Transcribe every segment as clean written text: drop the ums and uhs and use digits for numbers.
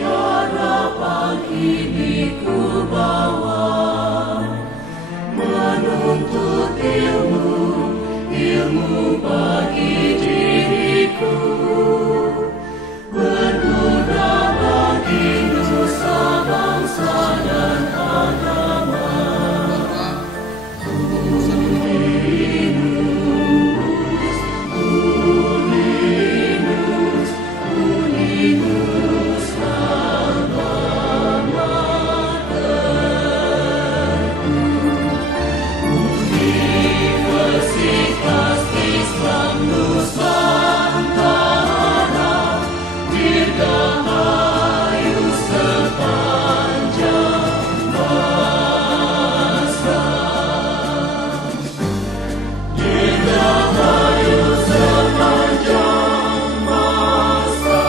harapan ini ku bawa, menuntut ilmu bagi diriku, berguna bagi nusa bangsa dan agama. Uninus agama terku, Universitas Islam Nusantara, dirgahayu sepanjang masa, dirgahayu sepanjang masa.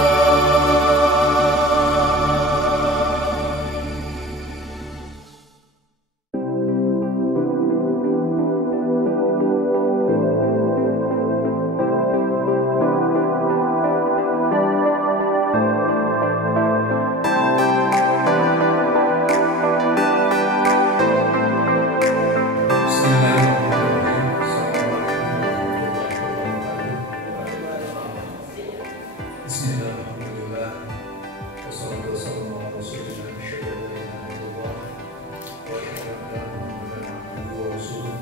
Bismillahirrahmanirrahim. Wassalatu wassalamu ala rasulillah asyhadu an la ilaha illallah wa asyhadu anna Muhammadan abduhu wa rasuluh.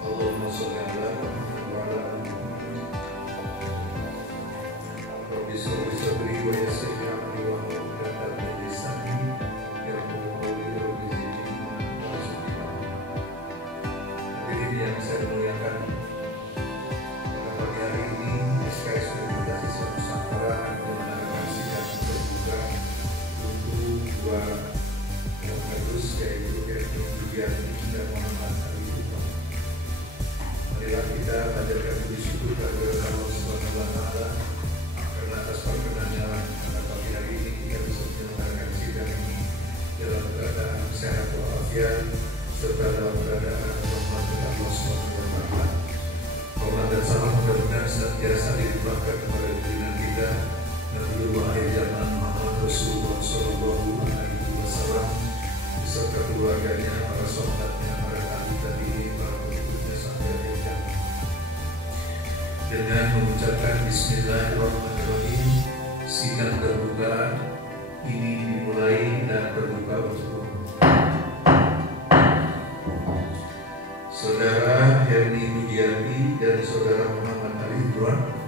Allahumma shalli ala Muhammad wa ala ali Muhammad. Rabbi shrah li sadri wa yassir li amri wa hlul 'uqdatam min lisani yafqahu qawli. Rabbi zidni ilma. Hadirin yang saya muliakan, pada pagi hari ini SKS Universitas Islam Nusantara akan mengadakan sidang terbuka untuk dua yang bagus, yaitu Ernie Budiarti dan Muhammad Ali Lutfi. Marilah kita panjatkan puji syukur kepada Allah Subhanahu wa Ta'ala karena atas perkenannya pada pagi hari ini kita bisa menyelenggarakan sidang ini dalam keadaan sehat walafiat serta dalam keadaan rahmat Allah Subhanahu wa Ta'ala. Rahmat dan salam mudah-mudahan senantiasa dilimpahkan kepada junjungan kita Nabi akhir zaman Muhammad Rasulullah Sallallahu Alaihi Wasallam beserta keluarganya, para sahabatnya, para tabi'in, para pengikutnya sampai akhir zaman. Dengan mengucapkan Bismillahirrahmanirrahim, sidang terbuka ini dimulai dan terbuka untuk umum. Saudara Ernie Budiarti dan Saudara Muhammad Ali Lutfi,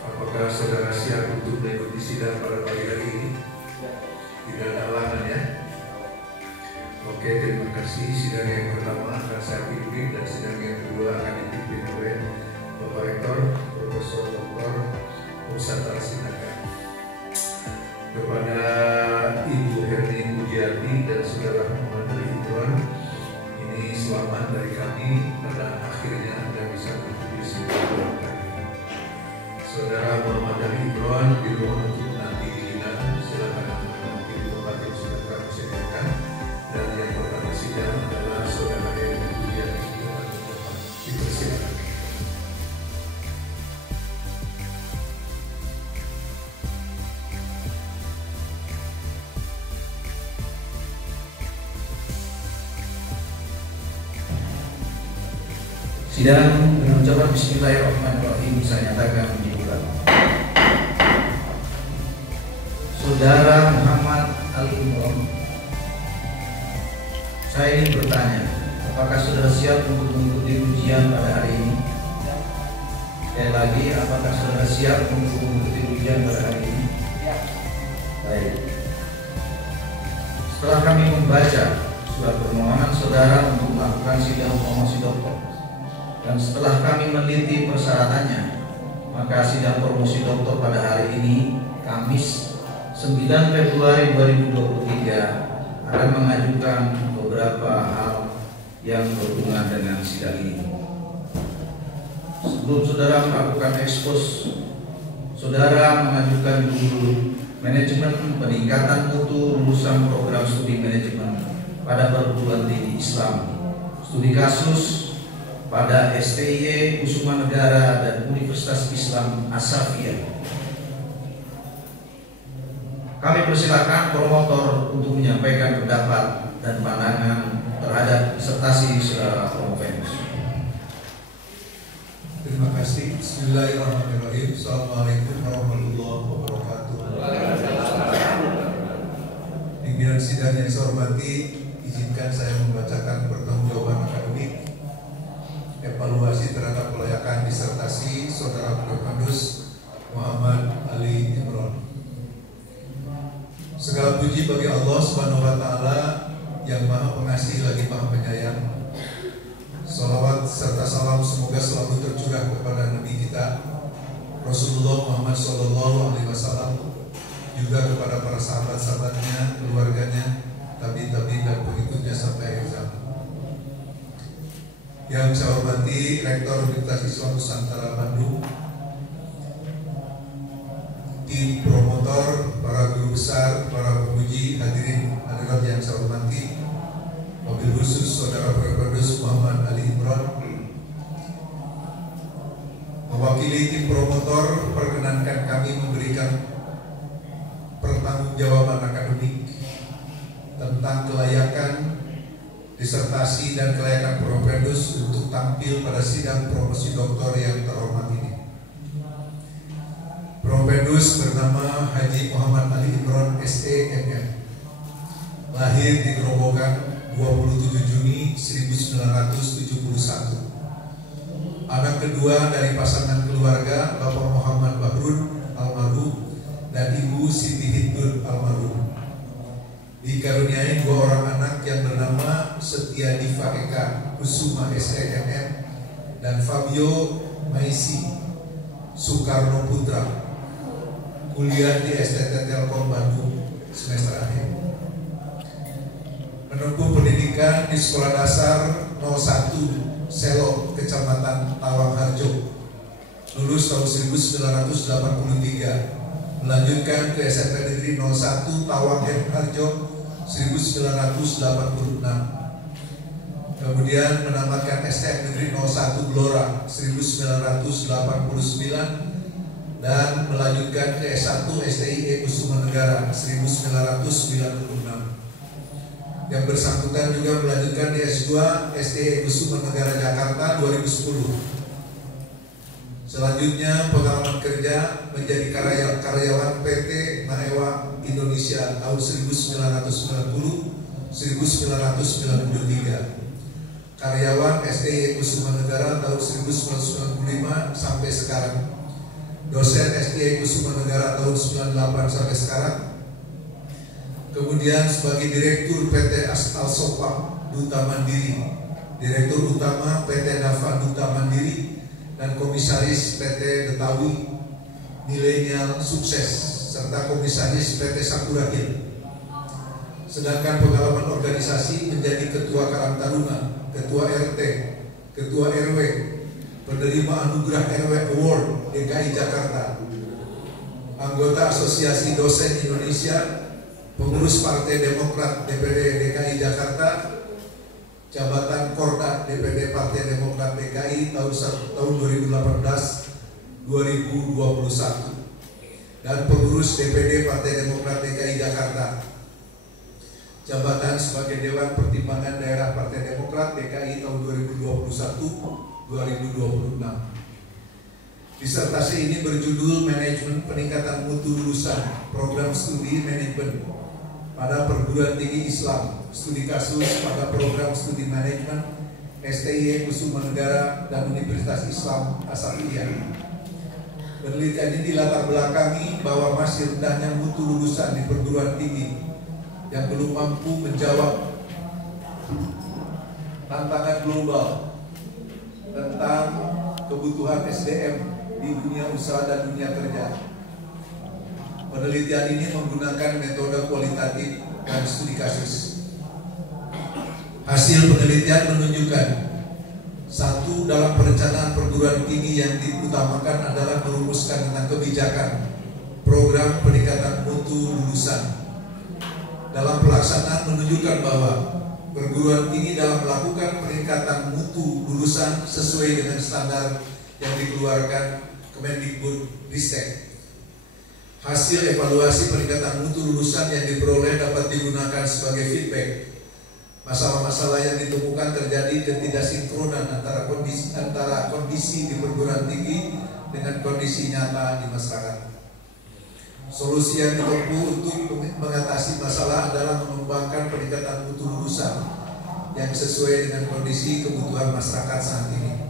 apakah saudara siap untuk mengikuti sidang pada pagi hari ini? Tidak ada halangan ya? Oke, terima kasih. Sidang yang pertama akan saya pimpin dan sidang yang kedua akan dipimpin oleh Bapak Rektor Profesor Dr. Musata Sinaga. Kepada Ibu Ernie Budiarti dan Saudara Muhammad Ali Lutfi, ini selamat dari kami, pada akhirnya Anda bisa mengikuti sidang kali ini. Saudara Muhammad Ali Lutfi dimohon untuk nanti dihidang, silakan nanti di tempat yang sudah kami sediakan. Dan yang pertama sidang adalah Saudara Ernie Budiarti dengan dapat dipersilakan. Sidang dengan ucapan Bismillahirrahmanirrahim saya nyatakan dibuka. Saudara Muhammad Ali Lutfi, saya ingin bertanya, apakah saudara siap untuk mengikuti ujian pada hari ini? Sekali lagi, apakah saudara siap untuk mengikuti ujian pada hari ini? Baik. Setelah kami membaca surat permohonan saudara untuk melakukan sidang promosi doktor, dan setelah kami meneliti persyaratannya, maka sidang promosi doktor pada hari ini, Kamis 9 Februari 2023, akan mengajukan beberapa hal yang berhubungan dengan sidang ini. Sebelum saudara melakukan ekspos, saudara mengajukan judul Manajemen Peningkatan Mutu Lulusan Program Studi Manajemen pada Perguruan Tinggi Islam, studi kasus pada STIE Kusuma Negara dan Universitas Islam Asafiyah. Kami persilakan promotor untuk menyampaikan pendapat dan pandangan terhadap disertasi saudara Prof. Terima kasih. Bismillahirrahmanirrahim. Assalamualaikum warahmatullahi wabarakatuh. Pimpinan sidang yang saya hormati, izinkan saya membacakan pertanggungjawaban akademik evaluasi terhadap kelayakan disertasi Saudara Prof. Muhammad Ali Imron. Segala puji bagi Allah Subhanahu wa Ta'ala yang Maha Pengasih lagi Maha Penyayang. Salawat serta salam semoga selalu tercurah kepada Nabi kita Rasulullah Muhammad SAW, juga kepada para sahabat-sahabatnya, keluarganya, tabi-tabi dan pengikutnya sampai akhir zaman. Yang saya hormati Rektor Universitas Islam Nusantara Bandung, tim promotor, para guru besar, para pemuji, hadirin hadirat yang saya hormati, wabil khusus Saudara Prof. Muhammad Ali Imron. Mewakili tim promotor, perkenankan kami memberikan pertanggungjawaban akademik tentang kelayakan disertasi dan kelayakan Profedus untuk tampil pada sidang promosi doktor yang terhormat ini. Profedus bernama Haji Muhammad Ali Imron SEMM, lahir di Grobogan 27 Juni 1971. Anak kedua dari pasangan keluarga Bapak Muhammad Bahrun almarhum dan Ibu Siti Hindun almarhum. Dikaruniai 2 orang anak yang bernama Setia Diva Eka Kusuma SEMM dan Fabio Maisi Soekarno Putra, kuliah di STT Telkom Bandung semester akhir. Menempuh pendidikan di Sekolah Dasar 01 Selo, Kecamatan Tawangharjo, lulus tahun 1983. Melanjutkan ke SMP Negeri 01 Tawangharjo 1986. Kemudian menamatkan STM Negeri 01 Blora 1989 dan melanjutkan ke S1 STIE Kusuma Negara 1996. Yang bersangkutan juga melanjutkan di S2 STIE Kusuma Negara Jakarta 2010. Selanjutnya pengalaman kerja menjadi karyawan PT Maewa Indonesia tahun 1990-1993, karyawan STIE Kusuma Negara tahun 1995 sampai sekarang, dosen STIE Kusuma Negara tahun 98 sampai sekarang. Kemudian sebagai Direktur PT Astal Sopa Duta Mandiri, Direktur Utama PT Nafa Duta Mandiri, dan Komisaris PT Betawi Milenial Sukses serta Komisaris PT Sakura Hill. Sedangkan pengalaman organisasi menjadi Ketua Karang Taruna, Ketua RT, Ketua RW, penerima Anugerah RW Award DKI Jakarta, anggota Asosiasi Dosen Indonesia, pengurus Partai Demokrat DPD DKI Jakarta, jabatan Korda DPD Partai Demokrat DKI tahun 2018-2021 dan pengurus DPD Partai Demokrat DKI Jakarta, jabatan sebagai Dewan Pertimbangan Daerah Partai Demokrat DKI tahun 2021-2026. Disertasi ini berjudul Manajemen Peningkatan Mutu Lulusan Program Studi Manajemen pada Perguruan Tinggi Islam, studi kasus pada program studi manajemen STIE Kusuma Negara dan Universitas Islam Asatiyah. Penelitian ini dilatar belakangi bahwa masih rendahnya mutu lulusan di perguruan tinggi yang belum mampu menjawab tantangan global tentang kebutuhan SDM di dunia usaha dan dunia kerja. Penelitian ini menggunakan metode kualitatif dan studi kasus. Hasil penelitian menunjukkan, 1. Dalam perencanaan perguruan tinggi yang diutamakan adalah merumuskan tentang kebijakan program peningkatan mutu lulusan. Dalam pelaksanaan menunjukkan bahwa perguruan tinggi dalam melakukan peningkatan mutu lulusan sesuai dengan standar yang dikeluarkan Kemendikbud Ristek. Hasil evaluasi peningkatan mutu lulusan yang diperoleh dapat digunakan sebagai feedback. Masalah-masalah yang ditemukan terjadi ketidaksinkronan antara kondisi di perguruan tinggi dengan kondisi nyata di masyarakat. Solusi yang ditempuh untuk mengatasi masalah adalah mengembangkan peningkatan mutu lulusan yang sesuai dengan kondisi kebutuhan masyarakat saat ini.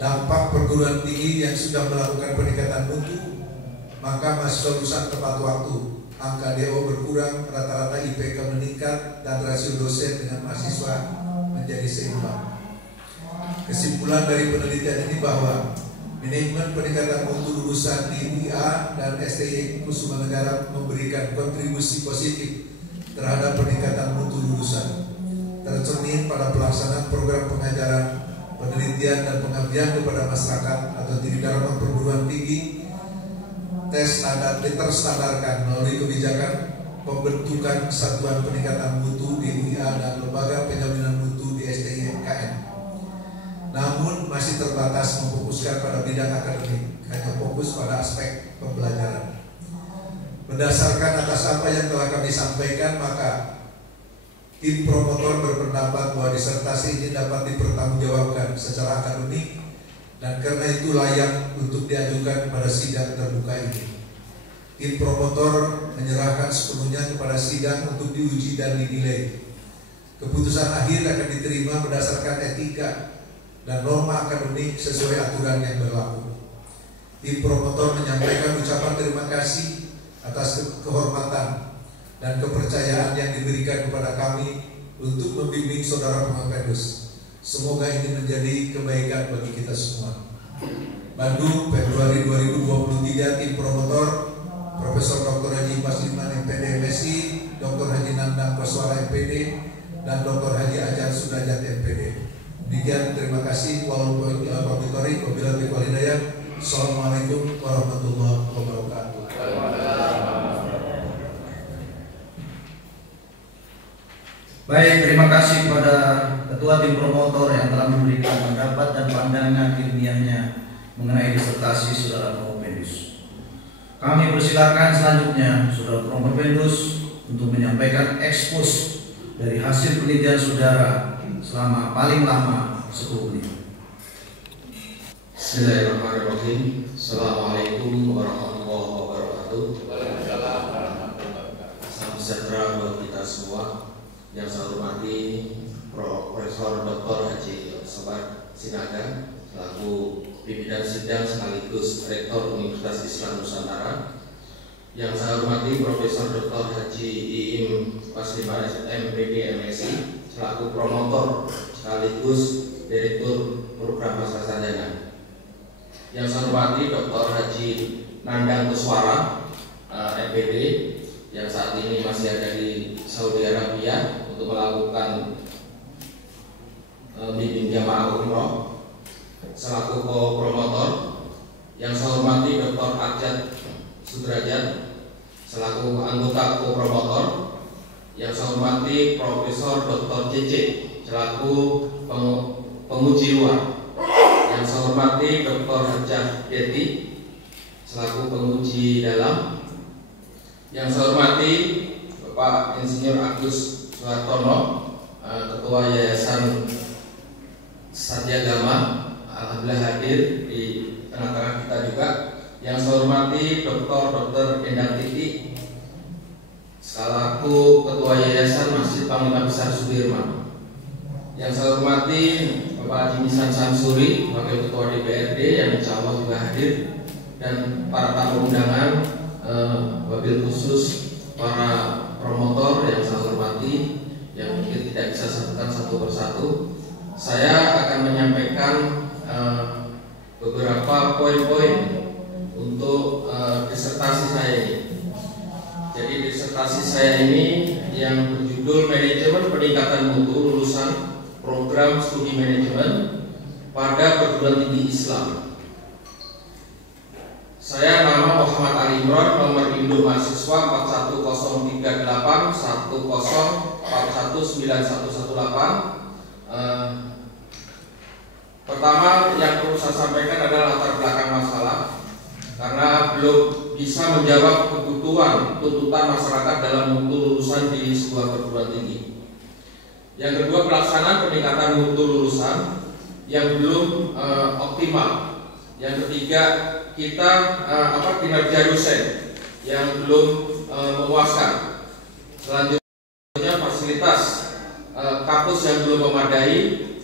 Dampak perguruan tinggi yang sudah melakukan peningkatan mutu, maka mahasiswa lulusan tepat waktu, angka DO berkurang, rata-rata IPK meningkat, dan rasio dosen dengan mahasiswa menjadi seimbang. Kesimpulan dari penelitian ini bahwa manajemen peningkatan mutu lulusan di UIA dan STI Kusuma Negara memberikan kontribusi positif terhadap peningkatan mutu lulusan, tercermin pada pelaksanaan program pengajaran, penelitian dan pengabdian kepada masyarakat atau di dalam perguruan tinggi, tes standar terstandarkan melalui kebijakan pembentukan satuan peningkatan mutu di UIA dan lembaga penjaminan mutu di STIKN. Namun masih terbatas memfokuskan pada bidang akademik, hanya fokus pada aspek pembelajaran. Berdasarkan atas apa yang telah kami sampaikan, maka tim promotor berpendapat bahwa disertasi ini dapat dipertanggungjawabkan secara akademik dan karena itu layak untuk diajukan pada sidang terbuka ini. Tim promotor menyerahkan sepenuhnya kepada sidang untuk diuji dan dinilai. Keputusan akhir akan diterima berdasarkan etika dan norma akademik sesuai aturan yang berlaku. Tim promotor menyampaikan ucapan terima kasih atas kehormatan dan kepercayaan yang diberikan kepada kami untuk membimbing saudara Pengapedus. Semoga ini menjadi kebaikan bagi kita semua. Bandung, Februari 2023, tim promotor Profesor Dr. Haji Pasliman MPD MSI, Dr. Haji Nandang Koswara MPD, dan Dr. Haji Ajar Sudajat MPD. Demikian, terima kasih. Assalamualaikum warahmatullahi wabarakatuh. Baik, terima kasih kepada Ketua Tim Promotor yang telah memberikan pendapat dan pandangan ilmiahnya mengenai disertasi Saudara Pengapedus. Kami persilakan selanjutnya Saudara Pengapedus untuk menyampaikan ekspos dari hasil penelitian Saudara selama paling lama 10 menit. Bismillahirrahmanirrahim. Assalamualaikum warahmatullahi wabarakatuh. Salam sejahtera buat kita semua. Yang saya hormati Profesor Dr. Haji Sobat Sinaga selaku pimpinan sidang sekaligus Rektor Universitas Islam Nusantara. Yang saya hormati Profesor Dr. Haji Iim Pasliman MPD MSI selaku promotor sekaligus Direktur Program Masa Sarjana. Yang saya hormati Dr. Haji Nandang Koswara MPD yang saat ini masih ada di Saudi Arabia untuk melakukan bimbing jamaah umroh selaku co-promotor. Yang saya hormati Dr. Ajat Sudrajat selaku anggota co-promotor. Yang saya hormati Profesor Dr. JC selaku penguji luar. Yang saya hormati Dr. Hajah Deti selaku penguji dalam. Yang saya hormati Bapak Insinyur Agus Suhartono, Ketua Yayasan Satyagama, alhamdulillah hadir di tengah-tengah kita juga. Yang saya hormati Dr. Endang Titi selaku Ketua Yayasan Masjid Panglima Besar Sudirman. Yang saya hormati Bapak Haji Nisan Samsuri, Wakil Ketua DPRD yang insya Allah juga hadir, dan para tamu undangan, wabil khusus para promotor yang saya hormati yang mungkin tidak bisa sebutkan satu persatu. Saya akan menyampaikan beberapa poin-poin untuk disertasi saya ini. Jadi disertasi saya ini yang berjudul Manajemen Peningkatan Mutu Lulusan Program Studi Manajemen pada Perguruan Tinggi Islam. Saya nama Muhammad Ali Imran, nomor induk mahasiswa 413810419118. Pertama yang perlu saya sampaikan adalah latar belakang masalah, karena belum bisa menjawab kebutuhan tuntutan masyarakat dalam mutu lulusan di sebuah perguruan tinggi. Yang kedua, pelaksanaan peningkatan mutu lulusan yang belum optimal. Yang ketiga, kita kinerja dosen yang belum memuaskan. Selanjutnya, fasilitas kampus yang belum memadai,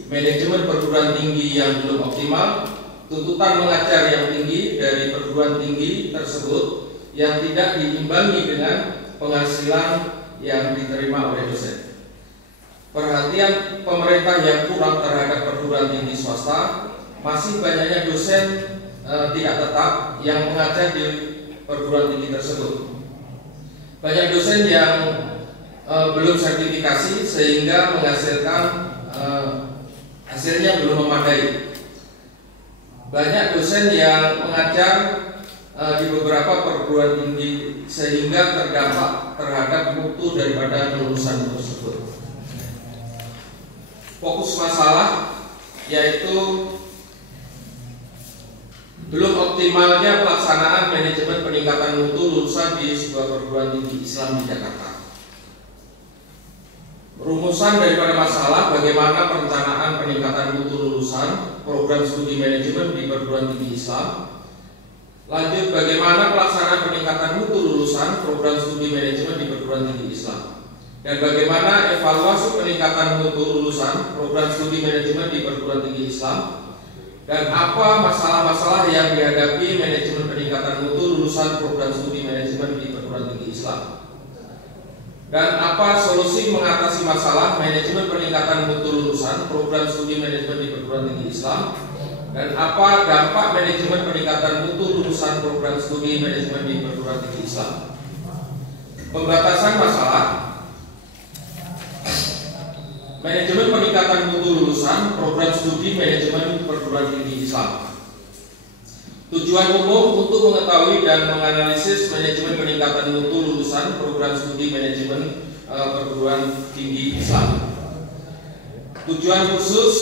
manajemen perguruan tinggi yang belum optimal, tuntutan mengajar yang tinggi dari perguruan tinggi tersebut yang tidak diimbangi dengan penghasilan yang diterima oleh dosen. Perhatian pemerintah yang kurang terhadap perguruan tinggi swasta, masih banyaknya dosen tidak tetap yang mengajar di perguruan tinggi tersebut. Banyak dosen yang belum sertifikasi sehingga menghasilkan hasilnya belum memadai. Banyak dosen yang mengajar di beberapa perguruan tinggi sehingga terdampak terhadap mutu daripada lulusan tersebut. Fokus masalah yaitu belum optimalnya pelaksanaan manajemen peningkatan mutu lulusan di sebuah perguruan tinggi Islam di Jakarta. Rumusan daripada masalah bagaimana perencanaan peningkatan mutu lulusan program studi manajemen di perguruan tinggi Islam. Lanjut, bagaimana pelaksanaan peningkatan mutu lulusan program studi manajemen di perguruan tinggi Islam. Dan bagaimana evaluasi peningkatan mutu lulusan program studi manajemen di perguruan tinggi Islam. Dan apa masalah-masalah yang dihadapi manajemen peningkatan mutu lulusan program studi manajemen di perguruan tinggi Islam. Dan apa solusi mengatasi masalah manajemen peningkatan mutu lulusan program studi manajemen di perguruan tinggi Islam. Dan apa dampak manajemen peningkatan mutu lulusan program studi manajemen di perguruan tinggi Islam. Pembatasan masalah manajemen peningkatan mutu lulusan program studi manajemen perguruan tinggi Islam. Tujuan umum untuk mengetahui dan menganalisis manajemen peningkatan mutu lulusan program studi manajemen perguruan tinggi Islam. Tujuan khusus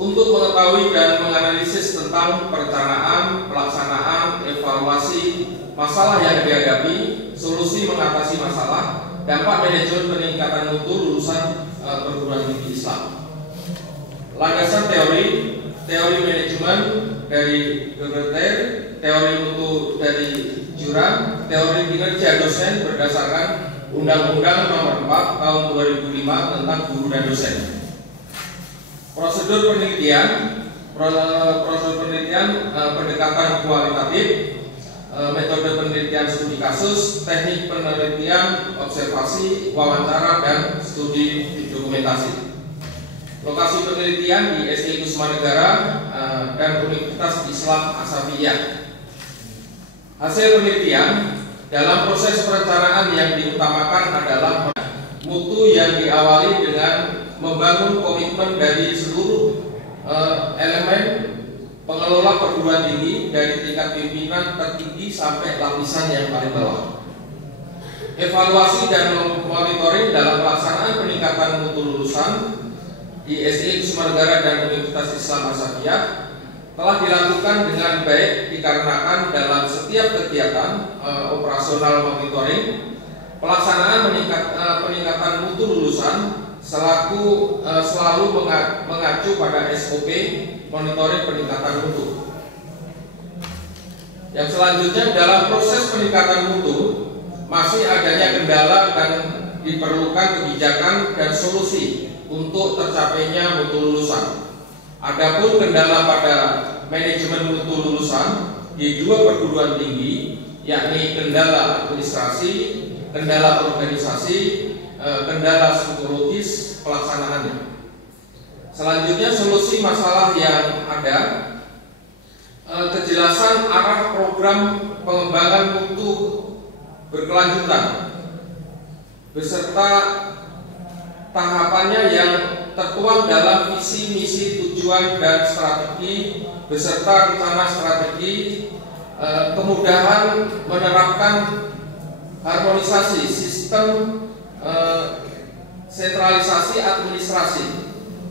untuk mengetahui dan menganalisis tentang perencanaan, pelaksanaan, evaluasi masalah yang dihadapi, solusi mengatasi masalah, dampak manajemen peningkatan mutu lulusan perguruan tinggi Islam. Landasan teori manajemen dari Geber, teori mutu dari Jurang, teori kinerja dosen berdasarkan Undang-Undang Nomor 4 Tahun 2005 tentang guru dan dosen. Prosedur penelitian pendekatan kualitatif, metode penelitian studi kasus, teknik penelitian, observasi, wawancara, dan studi dokumentasi. Lokasi penelitian di SI Kusuma Negara dan Universitas Islam Asafiyah. Hasil penelitian dalam proses perencanaan yang diutamakan adalah mutu yang diawali dengan membangun komitmen dari seluruh elemen pengelola perguruan tinggi dari tingkat pimpinan tertinggi sampai lapisan yang paling bawah. Evaluasi dan monitoring dalam pelaksanaan peningkatan mutu lulusan di SI Kusuma Negara dan Universitas Islam Asafiyah telah dilakukan dengan baik dikarenakan dalam setiap kegiatan operasional monitoring pelaksanaan peningkatan mutu lulusan selalu mengacu pada SOP monitoring peningkatan mutu. Yang selanjutnya, dalam proses peningkatan mutu masih adanya kendala dan diperlukan kebijakan dan solusi untuk tercapainya mutu lulusan. Adapun kendala pada manajemen mutu lulusan di dua perguruan tinggi, yakni kendala administrasi, kendala organisasi, kendala psikologis pelaksanaannya. Selanjutnya, solusi masalah yang ada, kejelasan arah program pengembangan mutu berkelanjutan beserta tahapannya yang tertuang dalam visi, misi, tujuan, dan strategi beserta rencana strategi, kemudahan menerapkan harmonisasi sistem, sentralisasi administrasi,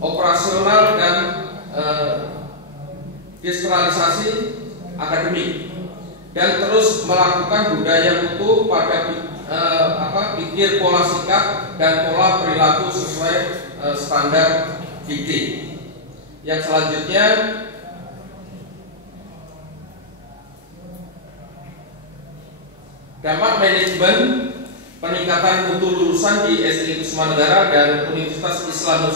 operasional, dan desentralisasi akademik. dan terus melakukan budaya mutu pada pikir pola sikap dan pola perilaku sesuai standar dikti. Yang selanjutnya, dampak manajemen peningkatan mutu lulusan di SDI Kusuma Negara dan Universitas Islam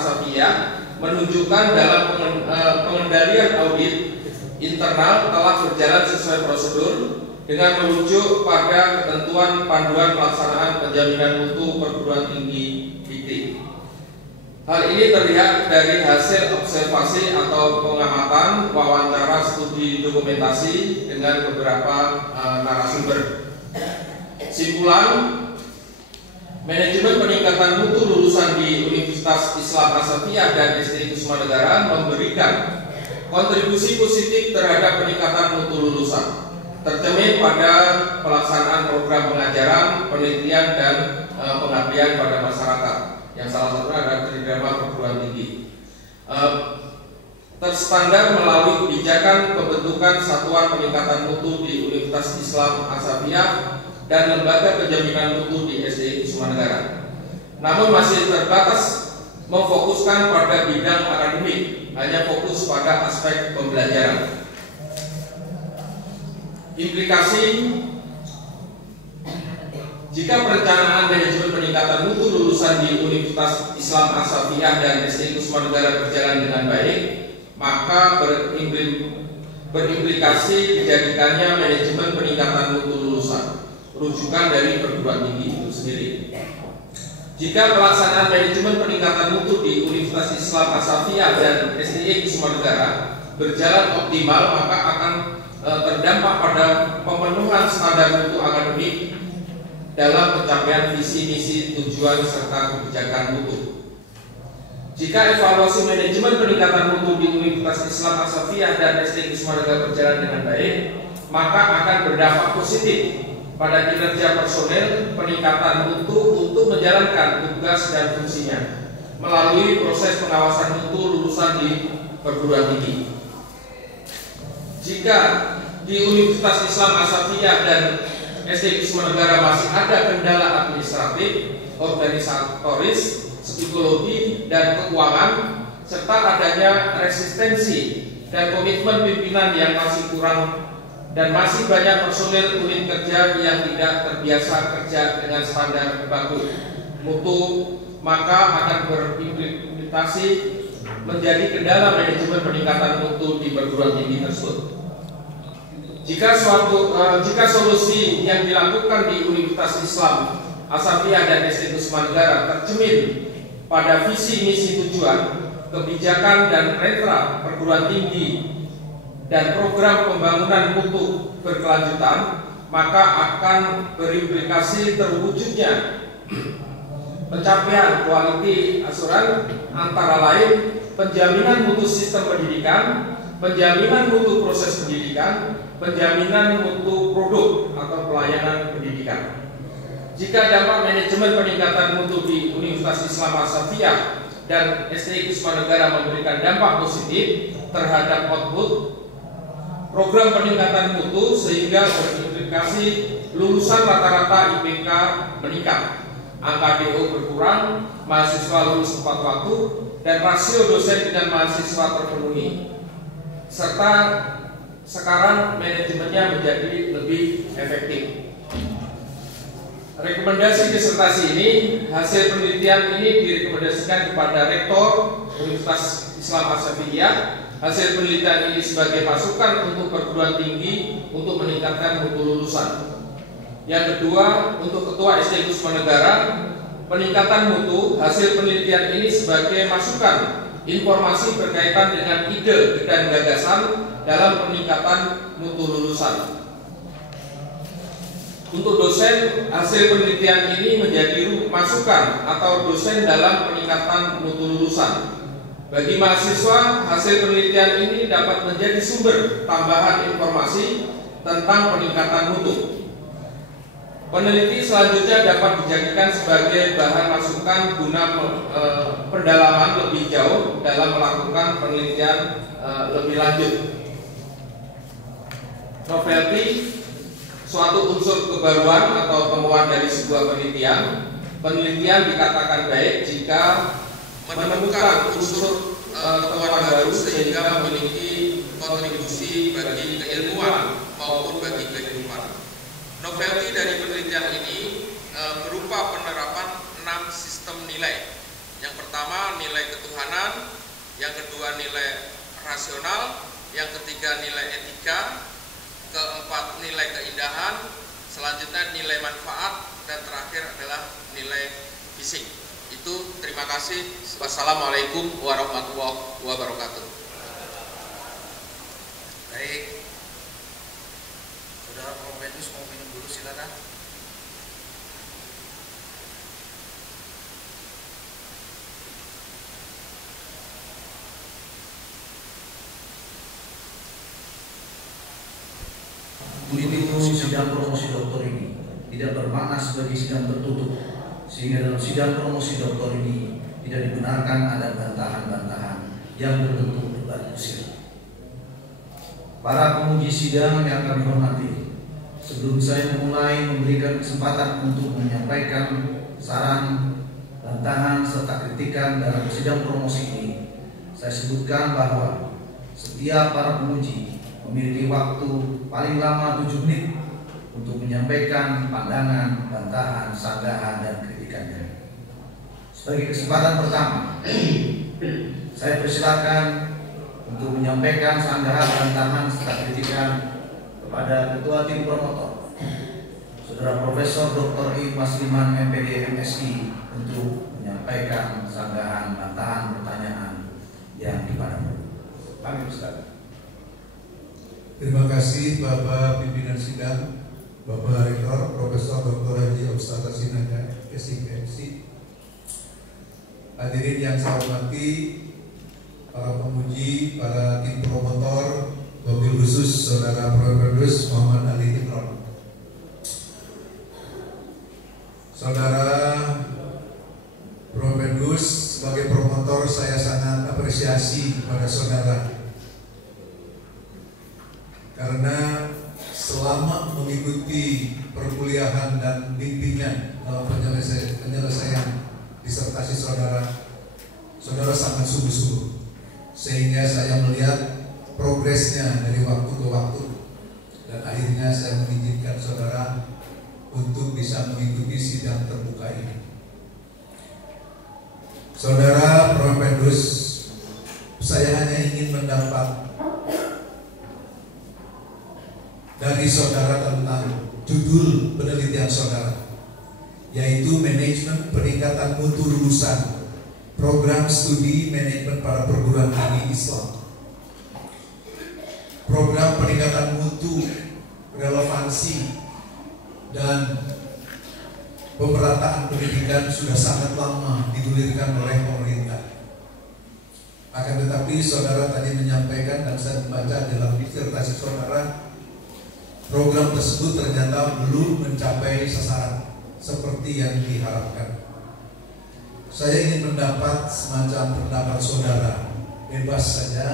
Asafiyah menunjukkan dalam pengendalian audit internal telah berjalan sesuai prosedur dengan merujuk pada ketentuan panduan pelaksanaan penjaminan mutu perguruan tinggi dikti. Hal ini terlihat dari hasil observasi atau pengamatan wawancara studi dokumentasi dengan beberapa narasumber. Simpulan, manajemen peningkatan mutu lulusan di Universitas Islam Asafiyah dan SDI Kusuma Negara memberikan kontribusi positif terhadap peningkatan mutu lulusan, tercermin pada pelaksanaan program pengajaran, penelitian, dan pengabdian pada masyarakat. Yang salah satunya adalah kerjasama perguruan tinggi. Terstandar melalui kebijakan pembentukan satuan peningkatan mutu di Universitas Islam Asafiyah dan lembaga penjaminan mutu di SDI Kusuma Negara. Namun masih terbatas memfokuskan pada bidang akademik, hanya fokus pada aspek pembelajaran. Implikasi, jika perencanaan manajemen peningkatan mutu lulusan di Universitas Islam Asafiyah dan SDI Kusuma Negara berjalan dengan baik, maka berimplikasi dijadikannya manajemen peningkatan mutu lulusan, rujukan dari perguruan tinggi itu sendiri. Jika pelaksanaan manajemen peningkatan mutu di Universitas Islam Asafiyah dan SDI Kusuma Negara berjalan optimal, maka akan terdampak pada pemenuhan standar mutu akademik dalam pencapaian visi misi tujuan serta kebijakan mutu. Jika evaluasi manajemen peningkatan mutu di Universitas Islam Asafiyah dan SDI Kusuma Negara berjalan dengan baik, maka akan berdampak positif pada kinerja personel peningkatan mutu untuk menjalankan tugas dan fungsinya melalui proses pengawasan mutu lulusan di perguruan tinggi. Jika di Universitas Islam Asafiyah dan SDI Kusuma Negara masih ada kendala administratif, organisatoris, psikologi, dan keuangan, serta adanya resistensi dan komitmen pimpinan yang masih kurang dan masih banyak personil unit kerja yang tidak terbiasa kerja dengan standar baku mutu, maka akan berimplikasi menjadi kendala manajemen peningkatan mutu di perguruan tinggi tersebut. Jika solusi yang dilakukan di Universitas Islam Asafiyah dan SDI Kusuma Negara tercermin pada visi misi tujuan, kebijakan dan rentra perguruan tinggi dan program pembangunan mutu berkelanjutan, maka akan berimplikasi terwujudnya pencapaian quality assurance, antara lain penjaminan mutu sistem pendidikan, penjaminan mutu proses pendidikan, penjaminan mutu produk atau pelayanan pendidikan. Jika dampak manajemen peningkatan mutu di Universitas Islam Asafiyah dan SDI Kusuma Negara memberikan dampak positif terhadap output program peningkatan mutu sehingga berimplikasi lulusan rata-rata IPK meningkat, angka DO berkurang, mahasiswa lulus tepat waktu, dan rasio dosen dengan mahasiswa terpenuhi, serta sekarang manajemennya menjadi lebih efektif. Rekomendasi disertasi ini, hasil penelitian ini direkomendasikan kepada Rektor Universitas Islam Asafiyah. Hasil penelitian ini sebagai masukan untuk perguruan tinggi untuk meningkatkan mutu lulusan. Yang kedua, untuk Ketua SDI Kusuma Negara, peningkatan mutu, hasil penelitian ini sebagai masukan informasi berkaitan dengan ide dan gagasan dalam peningkatan mutu lulusan. Untuk dosen, hasil penelitian ini menjadi masukan atau dosen dalam peningkatan mutu lulusan. Bagi mahasiswa, hasil penelitian ini dapat menjadi sumber tambahan informasi tentang peningkatan mutu. Peneliti selanjutnya dapat dijadikan sebagai bahan masukan guna pendalaman lebih jauh dalam melakukan penelitian lebih lanjut. Novelty suatu unsur kebaruan atau temuan dari sebuah penelitian. Penelitian dikatakan baik jika menemukan unsur temuan baru sehingga memiliki kontribusi bagi keilmuan maupun bagi kehidupan. Novelty dari penelitian ini berupa penerapan 6 sistem nilai. Yang pertama nilai ketuhanan, yang kedua nilai rasional, yang ketiga nilai etika, keempat nilai keindahan, selanjutnya nilai manfaat, dan terakhir adalah nilai fisik. Itu terima kasih. Wassalamualaikum warahmatullahi wabarakatuh. Baik, Saudara Prof. Benus mau minum dulu, silakan. Begitu sidang promosi doktor ini tidak bermakna sebagai sidang tertutup, sehingga dalam sidang promosi doktor ini tidak dibenarkan ada bantahan-bantahan yang berbentuk debat kusir. Para penguji sidang yang kami hormati, sebelum saya memulai memberikan kesempatan untuk menyampaikan saran, bantahan, serta kritikan dalam sidang promosi ini, saya sebutkan bahwa setiap para penguji memiliki waktu paling lama 7 menit untuk menyampaikan pandangan, bantahan, sanggahan, dan kritikannya. Sebagai kesempatan pertama, saya persilakan untuk menyampaikan sanggahan, bantahan, serta kritikan kepada Ketua Tim Promotor, Saudara Profesor Dr. I. Masliman MPD MSI, untuk menyampaikan sanggahan, bantahan, pertanyaan yang dipadamu. Kami persilakan. Terima kasih Bapak Pimpinan Sidang, Bapak Rektor, Profesor Dr. Haji Ustadz Sinaga, SIPMC. Hadirin yang saya hormati, para penguji, para tim promotor, wabil khusus Saudara Prof. Benus Muhammad Ali Imron. Saudara Prof. Benus, sebagai promotor saya sangat apresiasi kepada saudara, karena selama mengikuti perkuliahan dan bimbingan dalam penyelesaian disertasi saudara sangat sungguh-sungguh, sehingga saya melihat progresnya dari waktu ke waktu, dan akhirnya saya mengizinkan saudara untuk bisa mengikuti sidang terbuka ini. Saudara Prof. Benus, saya hanya ingin mendapat dari saudara tentang judul penelitian saudara, yaitu Manajemen Peningkatan Mutu Lulusan Program Studi Manajemen pada Perguruan Tinggi Islam. Program peningkatan mutu, relevansi, dan pemerataan pendidikan sudah sangat lama digulirkan oleh pemerintah. Akan tetapi saudara tadi menyampaikan, dan saya membaca dalam disertasi saudara, program tersebut ternyata belum mencapai sasaran seperti yang diharapkan. Saya ingin mendapat semacam pendapat saudara, bebas saja,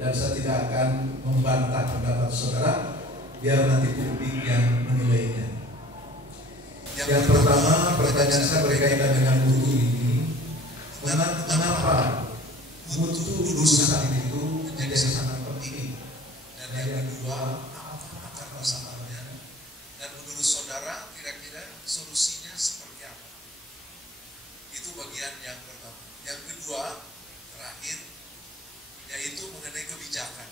dan saya tidak akan membantah pendapat saudara, biar nanti publik yang menilainya. Yang pertama, pertanyaan saya berkaitan dengan mutu ini. Kenapa mutu lulusan itu menjadi sangat penting? Dan yang kedua, masalahnya, dan menurut saudara kira-kira solusinya seperti apa? Itu bagian yang pertama. Yang kedua, terakhir, yaitu mengenai kebijakan.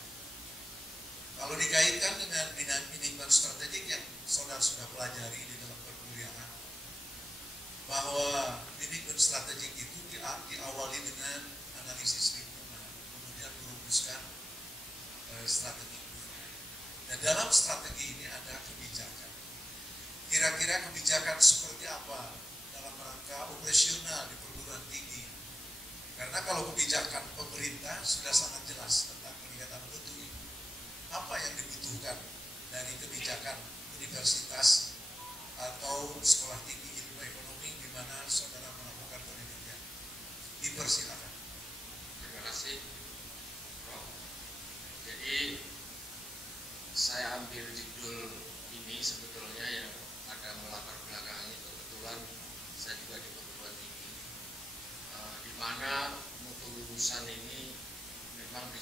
Kalau dikaitkan dengan manajemen strategik yang saudara sudah pelajari di dalam perkuliahan, bahwa manajemen strategik itu diawali dengan analisis lingkungan, kemudian merumuskan strategi. Dan dalam strategi ini ada kebijakan. Kira-kira kebijakan seperti apa dalam rangka operasional di perguruan tinggi? Karena kalau kebijakan pemerintah sudah sangat jelas tentang peningkatan mutu ini. Apa yang dibutuhkan dari kebijakan universitas atau sekolah tinggi ilmu ekonomi di mana saudara melakukan penelitian? Dipersilakan. Terima kasih, Prof. Jadi saya ambil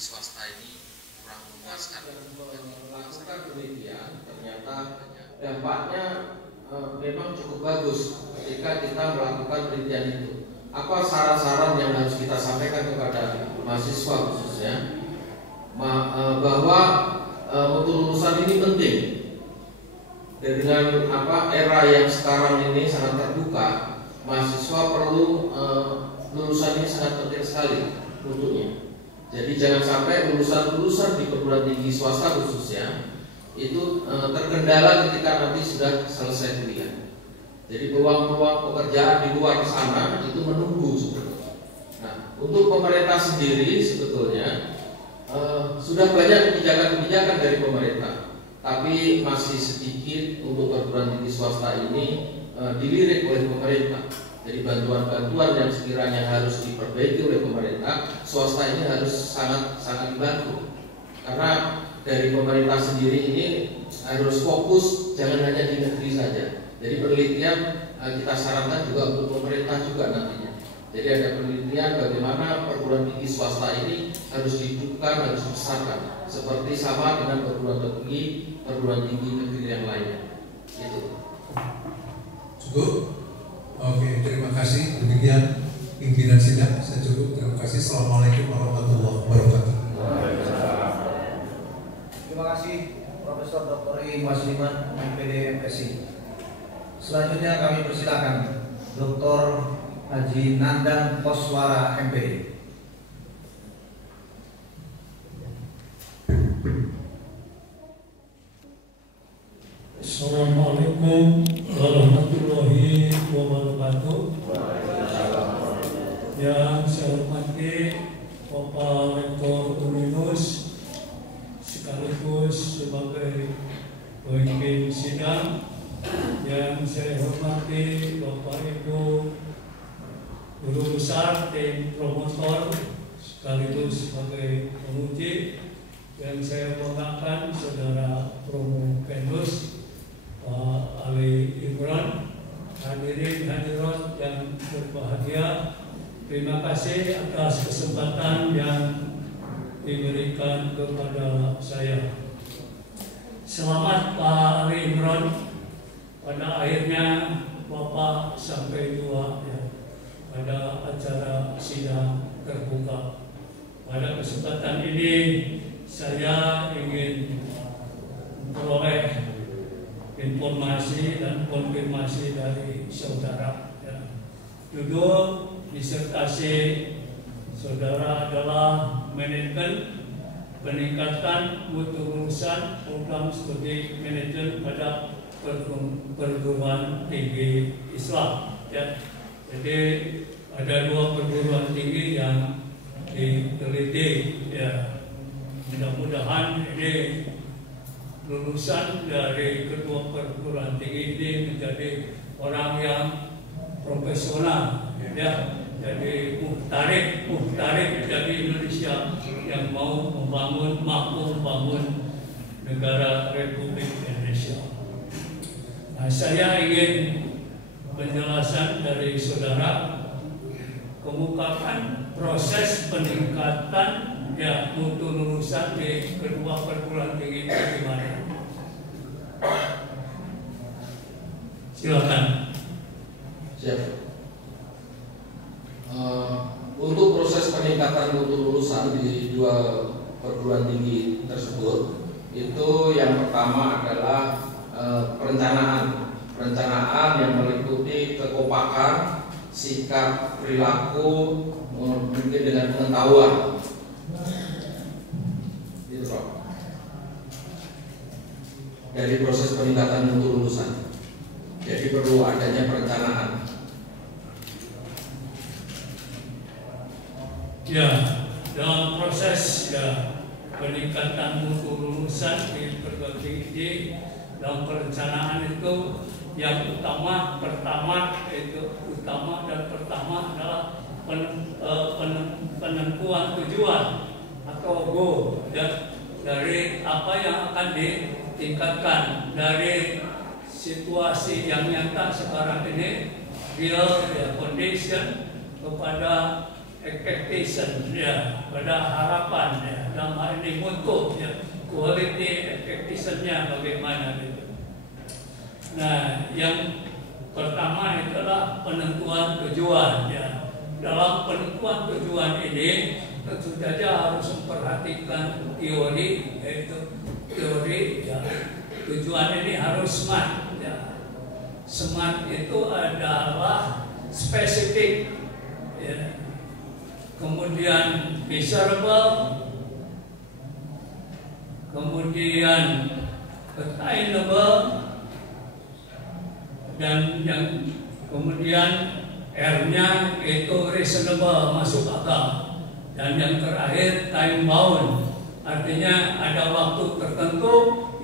swasta ini kurang memuaskan. Melakukan penelitian ternyata dampaknya memang cukup bagus ketika kita melakukan penelitian itu. Apa saran-saran yang harus kita sampaikan kepada mahasiswa khususnya bahwa untuk lulusan ini penting. Dan dengan era yang sekarang ini sangat terbuka, mahasiswa perlu lulusan ini sangat penting sekali untuknya. Jadi jangan sampai lulusan-lulusan di perguruan tinggi swasta khususnya itu terkendala ketika nanti sudah selesai kuliah. Jadi peluang-peluang pekerjaan di luar sana itu menunggu sebetulnya. Nah, untuk pemerintah sendiri sebetulnya sudah banyak kebijakan-kebijakan dari pemerintah, tapi masih sedikit untuk perguruan tinggi swasta ini dilirik oleh pemerintah. Jadi bantuan-bantuan yang sekiranya harus diperbaiki oleh pemerintah, swasta ini harus sangat dibantu. Karena dari pemerintah sendiri ini harus fokus, jangan hanya di negeri saja. Jadi penelitian kita sarankan juga untuk pemerintah juga nantinya. Jadi ada penelitian bagaimana perguruan tinggi swasta ini harus dihidupkan, harus dibesarkan, seperti sama dengan perguruan tinggi negeri yang lainnya. Itu. Cukup? Oke, terima kasih. Demikian pimpinan sidang. Saya cukup. Terima kasih. Assalamualaikum warahmatullahi wabarakatuh. Terima kasih Profesor Dr. I. Masliman, MPD MPSI. Selanjutnya kami persilakan Dr. Haji Nandang Koswara MPD. Assalamualaikum warahmatullahi wabarakatuh. Yang saya hormati Bapak Rektor Unrinus sekaligus sebagai pemimpin sidang, yang saya hormati Bapak Ibu Guru Besar tim promotor sekaligus sebagai penguji, yang saya banggakan Saudara Promo Kendus Pak Ali Imran, hadirin hadirat yang berbahagia, terima kasih atas kesempatan yang diberikan kepada saya. Selamat Pak Ali Imran, pada akhirnya Bapak sampai tua ya, pada acara sidang terbuka. Pada kesempatan ini saya ingin memperoleh informasi dan konfirmasi dari saudara. Ya. Judul disertasi saudara adalah manajemen peningkatan mutu lulusan program studi manajemen pada perguruan tinggi Islam. Ya. Jadi ada 2 perguruan tinggi yang diteliti. Ya. Mudah-mudahan ini lulusan dari kedua perguruan tinggi ini menjadi orang yang profesional, ya, jadi muhtarik dari Indonesia yang mau mampu membangun negara Republik Indonesia. Nah, saya ingin penjelasan dari saudara, kemukakan proses peningkatan ya mutu lulusan di kedua perguruan tinggi bagaimana? Silakan. Siap. Untuk proses peningkatan mutu lulusan di 2 perguruan tinggi tersebut, itu yang pertama adalah perencanaan yang meliputi kekompakan, sikap, perilaku, mungkin dengan pengetahuan. Itu Pak. Dari proses peningkatan mutu lulusan. Jadi perlu adanya perencanaan. Ya, dalam proses ya peningkatan mutu lulusan di perguruan tinggi, dalam perencanaan itu yang pertama adalah penentuan tujuan atau goal ya, dari apa yang akan ditingkatkan dari situasi yang nyata sekarang ini, real ya, condition kepada expectation ya, pada harapan ya, dalam hal ini mutu ya, quality expectationnya bagaimana gitu. Nah, yang pertama adalah penentuan tujuan ya. Dalam penentuan tujuan ini tentu saja harus memperhatikan teori, yaitu teori ya. Tujuan ini harus SMART ya. SMART itu adalah spesifik ya. Kemudian measurable, kemudian attainable, dan yang kemudian R-nya itu reasonable, masuk akal, dan yang terakhir time bound, artinya ada waktu tertentu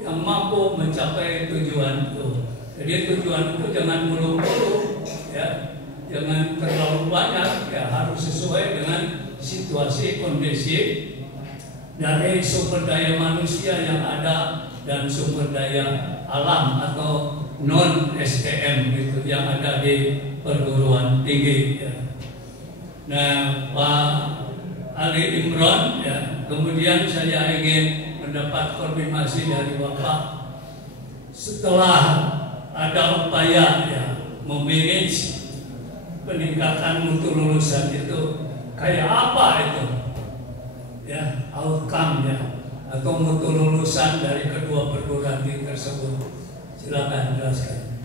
yang mampu mencapai tujuan itu. Jadi tujuan itu jangan buru-buru ya, jangan terlalu banyak ya, harus sesuai dengan situasi kondisi dari sumber daya manusia yang ada dan sumber daya alam atau non STM gitu yang ada di perguruan tinggi ya. Nah, Pak Ali Imron ya, kemudian saya ingin mendapat konfirmasi dari Bapak setelah ada upaya ya memanage peningkatan mutu lulusan itu kayak apa itu ya, outcome ya atau mutu lulusan dari kedua perguruan tinggi tersebut. Silakan jelaskan.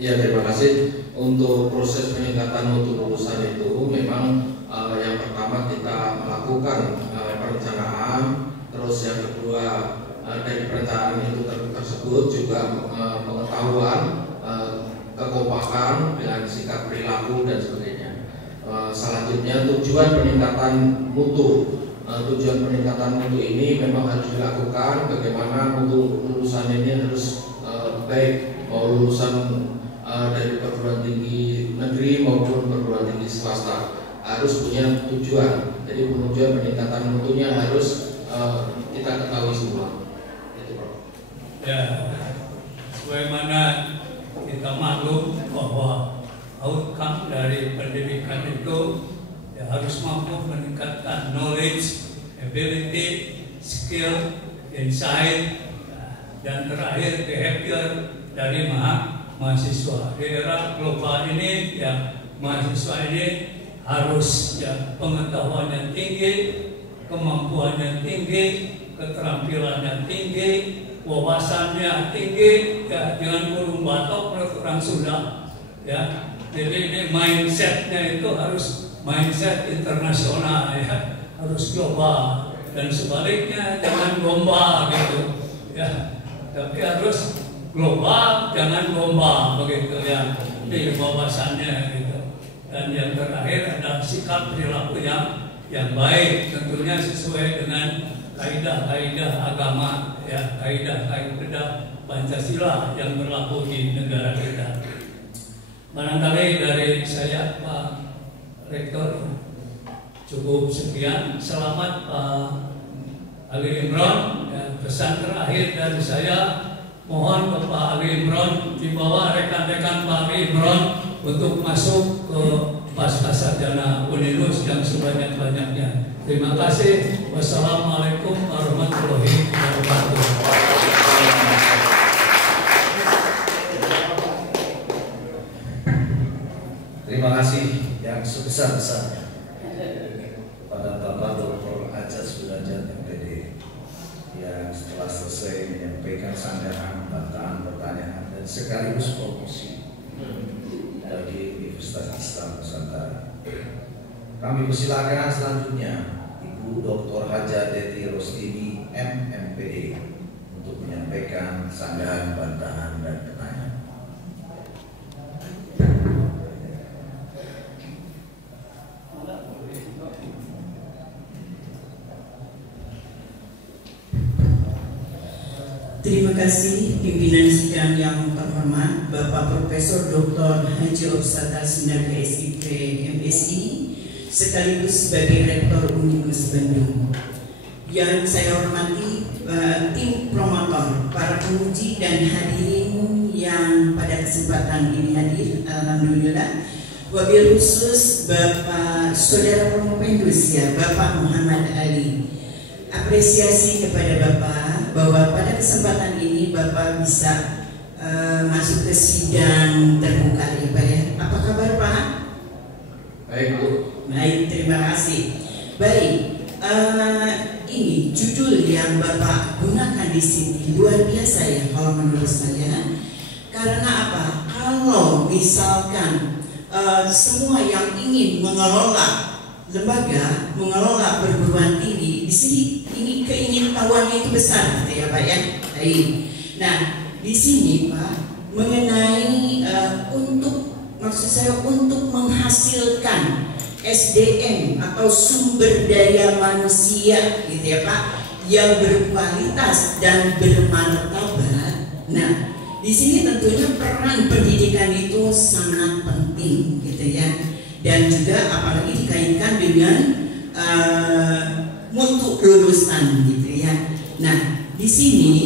Ya, terima kasih. Untuk proses peningkatan mutu lulusan itu memang yang pertama kita melakukan perencanaan, terus yang kedua dari perencanaan itu tersebut juga pengetahuan, kekompakan dengan sikap perilaku dan sebagainya. Selanjutnya tujuan peningkatan mutu. Tujuan peningkatan mutu ini memang harus dilakukan bagaimana mutu lulusan ini harus baik mau lulusan dari perguruan tinggi negeri maupun perguruan tinggi swasta harus punya tujuan. Jadi tujuan peningkatan mutunya harus kita ketahui semua. Itu, Prof. Ya, sebagaimana kita maklum bahwa outcome dari pendidikan itu ya harus mampu meningkatkan knowledge, ability, skill, insight, dan terakhir behavior dari mahasiswa. Di era global ini ya mahasiswa ini harus ya pengetahuannya tinggi, kemampuannya tinggi, keterampilannya tinggi, wawasannya tinggi, ya jangan burung batok orang Sunda ya. Jadi ini mindsetnya itu harus mindset internasional ya, harus global, dan sebaliknya jangan gombal gitu ya. Tapi harus global, jangan gombal begitu ya, di wawasannya gitu. Dan yang terakhir adalah sikap perilaku yang baik, tentunya sesuai dengan kaidah-kaidah agama ya, kaidah-kaidah Pancasila yang berlaku di negara kita. Barangkali dari saya, Pak Rektor, cukup sekian. Selamat Pak Ali Imron. Pesan terakhir dari saya, mohon ke Pak Ali Imron dibawa rekan-rekan Pak Ali Imron untuk masuk ke Pascasarjana Unilus yang sebanyak-banyaknya. Terima kasih. Wassalamualaikum warahmatullahi wabarakatuh. Terima kasih yang sebesar-besarnya kepada Bapak Dr. Haji Sudrajat MPD yang setelah selesai menyampaikan sanggahan, bantahan, pertanyaan, dan sekaligus promosi bagi Universitas Islam Nusantara. Kami persilakan selanjutnya Ibu Dr. Haja Deti Rostini MMPD untuk menyampaikan sanggahan, bantahan, dan pertanyaan. Terima kasih pimpinan sidang yang terhormat Bapak Profesor Dr. Haji Obsata Sinaga SIP MSI sekaligus sebagai Rektor Unilus Bandung. Yang saya hormati tim promotor, para penguji dan hadirin yang pada kesempatan ini hadir, alhamdulillah. wabil khusus Bapak Saudara Promopendus ya, Bapak Muhammad Ali. Apresiasi kepada Bapak bahwa pada kesempatan ini Bapak bisa masuk ke sidang terbuka ya Pak ya. Apa kabar Pak? Baik Bu. Baik, terima kasih. Baik, ini judul yang Bapak gunakan di sini luar biasa ya kalau menurut saya. Karena apa? Kalau misalkan semua yang ingin mengelola lembaga, mengelola perguruan tinggi, di sini ini keingintahuannya itu besar, gitu ya Pak ya. Baik. Nah, di sini Pak mengenai maksud saya untuk menghasilkan SDM atau sumber daya manusia, gitu ya Pak, yang berkualitas dan bermartabat. Nah, di sini tentunya peran pendidikan itu sangat penting, gitu ya. Dan juga apalagi dikaitkan dengan mutu kelulusan, gitu ya. Nah, di sini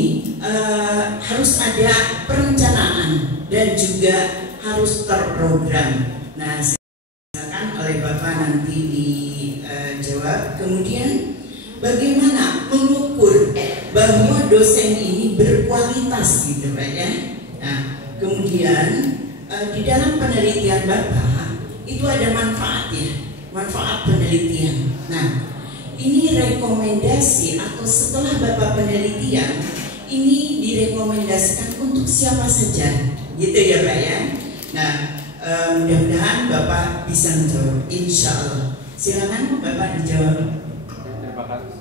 harus ada perencanaan dan juga harus terprogram. Nah, silakan oleh Bapak nanti dijawab. Kemudian bagaimana mengukur bahwa dosen ini berkualitas, gitu Pak ya. Nah, kemudian di dalam penelitian Bapak itu ada manfaat ya, manfaat penelitian. Nah, ini rekomendasi atau setelah Bapak penelitian ini direkomendasikan untuk siapa saja, gitu ya Pak ya. Nah, mudah-mudahan Bapak bisa menjawab, insya Allah. Silakan Bapak dijawab. Terima kasih.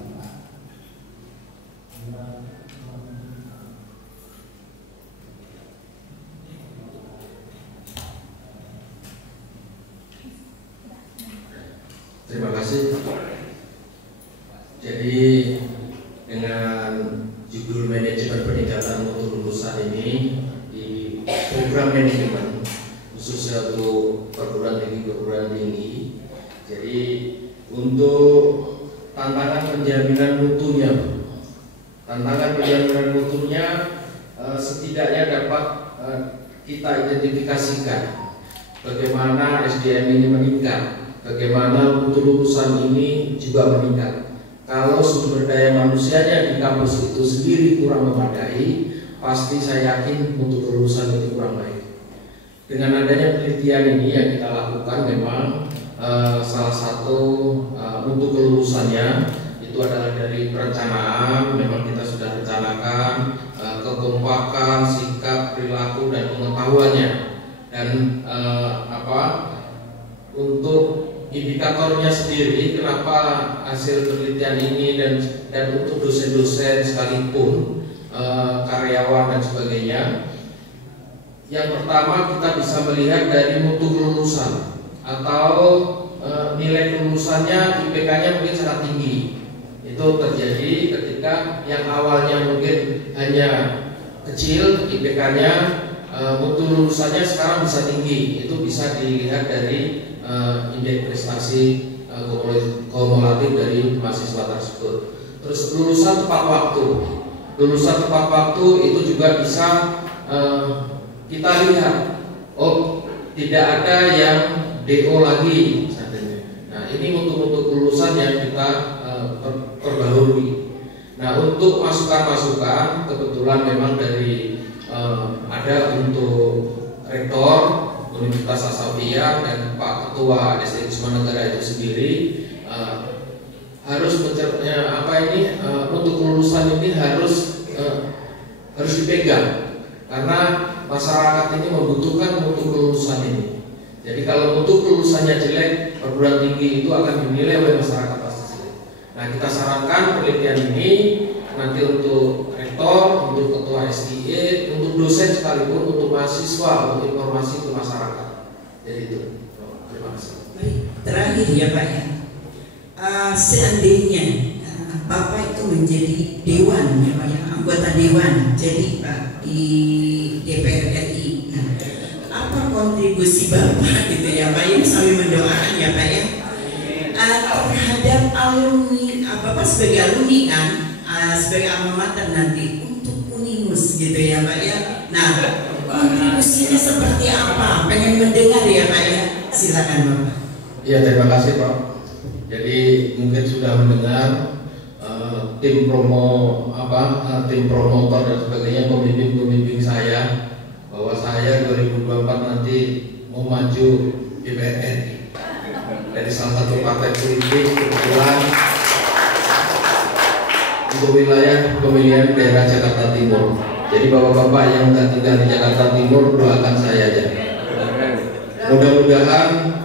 Terima kasih. Jadi dengan judul manajemen peningkatan mutu lulusan ini di program manajemen khususnya untuk perguruan tinggi. Jadi untuk tantangan penjaminan mutunya, setidaknya dapat kita identifikasikan bagaimana SDM ini meningkat, bagaimana mutu lulusan ini juga meningkat. Kalau sumber daya manusianya di kampus itu sendiri kurang memadai, pasti saya yakin mutu kelulusan itu kurang baik. Dengan adanya penelitian ini yang kita lakukan, memang salah satu mutu kelulusannya itu adalah dari perencanaan. Memang kita sudah rencanakan kekompakan, sikap, perilaku dan pengetahuannya. Dan untuk indikatornya sendiri, kenapa hasil penelitian ini dan untuk dosen-dosen sekalipun, karyawan dan sebagainya. Yang pertama, kita bisa melihat dari mutu kelulusan atau nilai kelulusannya, IPK-nya mungkin sangat tinggi. Itu terjadi ketika yang awalnya mungkin hanya kecil IPK-nya, mutu lulusannya sekarang bisa tinggi. Itu bisa dilihat dari indeks prestasi kumulatif dari mahasiswa tersebut. Terus lulusan tepat waktu itu juga bisa kita lihat, tidak ada yang DO lagi saatnya. Nah, ini mutu-mutu kelulusan yang kita perbaharui. Nah, untuk masukan-masukan kebetulan memang dari ada untuk rektor Universitas Asafiyah dan Pak Ketua SD Wisma Negara itu sendiri harus untuk kelulusan ini harus dipegang, karena masyarakat ini membutuhkan mutu kelulusan ini. Jadi kalau mutu kelulusannya jelek, perguruan tinggi itu akan dinilai oleh masyarakat pasti jelek. Nah, kita sarankan penelitian ini nanti untuk rektor, untuk ketua SIE, untuk dosen sekalipun, untuk mahasiswa, untuk informasi ke masyarakat. Jadi itu. Terima kasih. Baik, terakhir ya Pak ya. Seandainya Bapak itu menjadi dewan, ya Pak ya, anggota dewan, jadi Pak di DPR RI. Nah, apa kontribusi Bapak gitu ya Pak? Ini sambil mendoakan ya Pak ya. Terhadap alumni, Bapak sebagai alumni kan, sebagai alma mater nanti untuk Unimus gitu ya Pak ya. Nah, kontribusinya seperti apa? Pengen mendengar ya Pak ya. Silakan Bapak. Ya, terima kasih Pak. Jadi mungkin sudah mendengar tim promotor dan sebagainya, pembimbing saya, bahwa saya 2024 nanti mau maju DPR RI dari salah satu partai politik, kebetulan untuk wilayah pemilihan daerah Jakarta Timur. Jadi bapak-bapak yang nggak tinggal di Jakarta Timur, doakan saya aja. Mudah-mudahan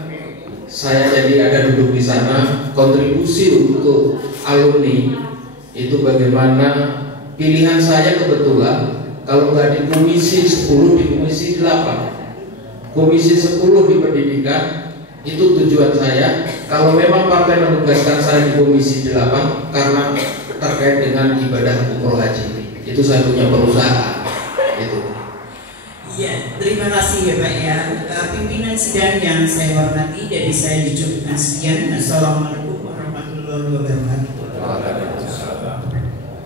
saya jadi ada duduk di sana, kontribusi untuk alumni itu bagaimana pilihan saya kebetulan kalau nggak di komisi 10 di komisi 8, komisi 10 di pendidikan itu tujuan saya. Kalau memang partai menugaskan saya di komisi 8 karena terkait dengan ibadah umroh haji, itu saya punya perusahaan itu. Iya, terima kasih ya Pak ya. Pimpinan sidang yang saya hormati, dari saya dicukupkan sekian. Assalamualaikum warahmatullahi wabarakatuh.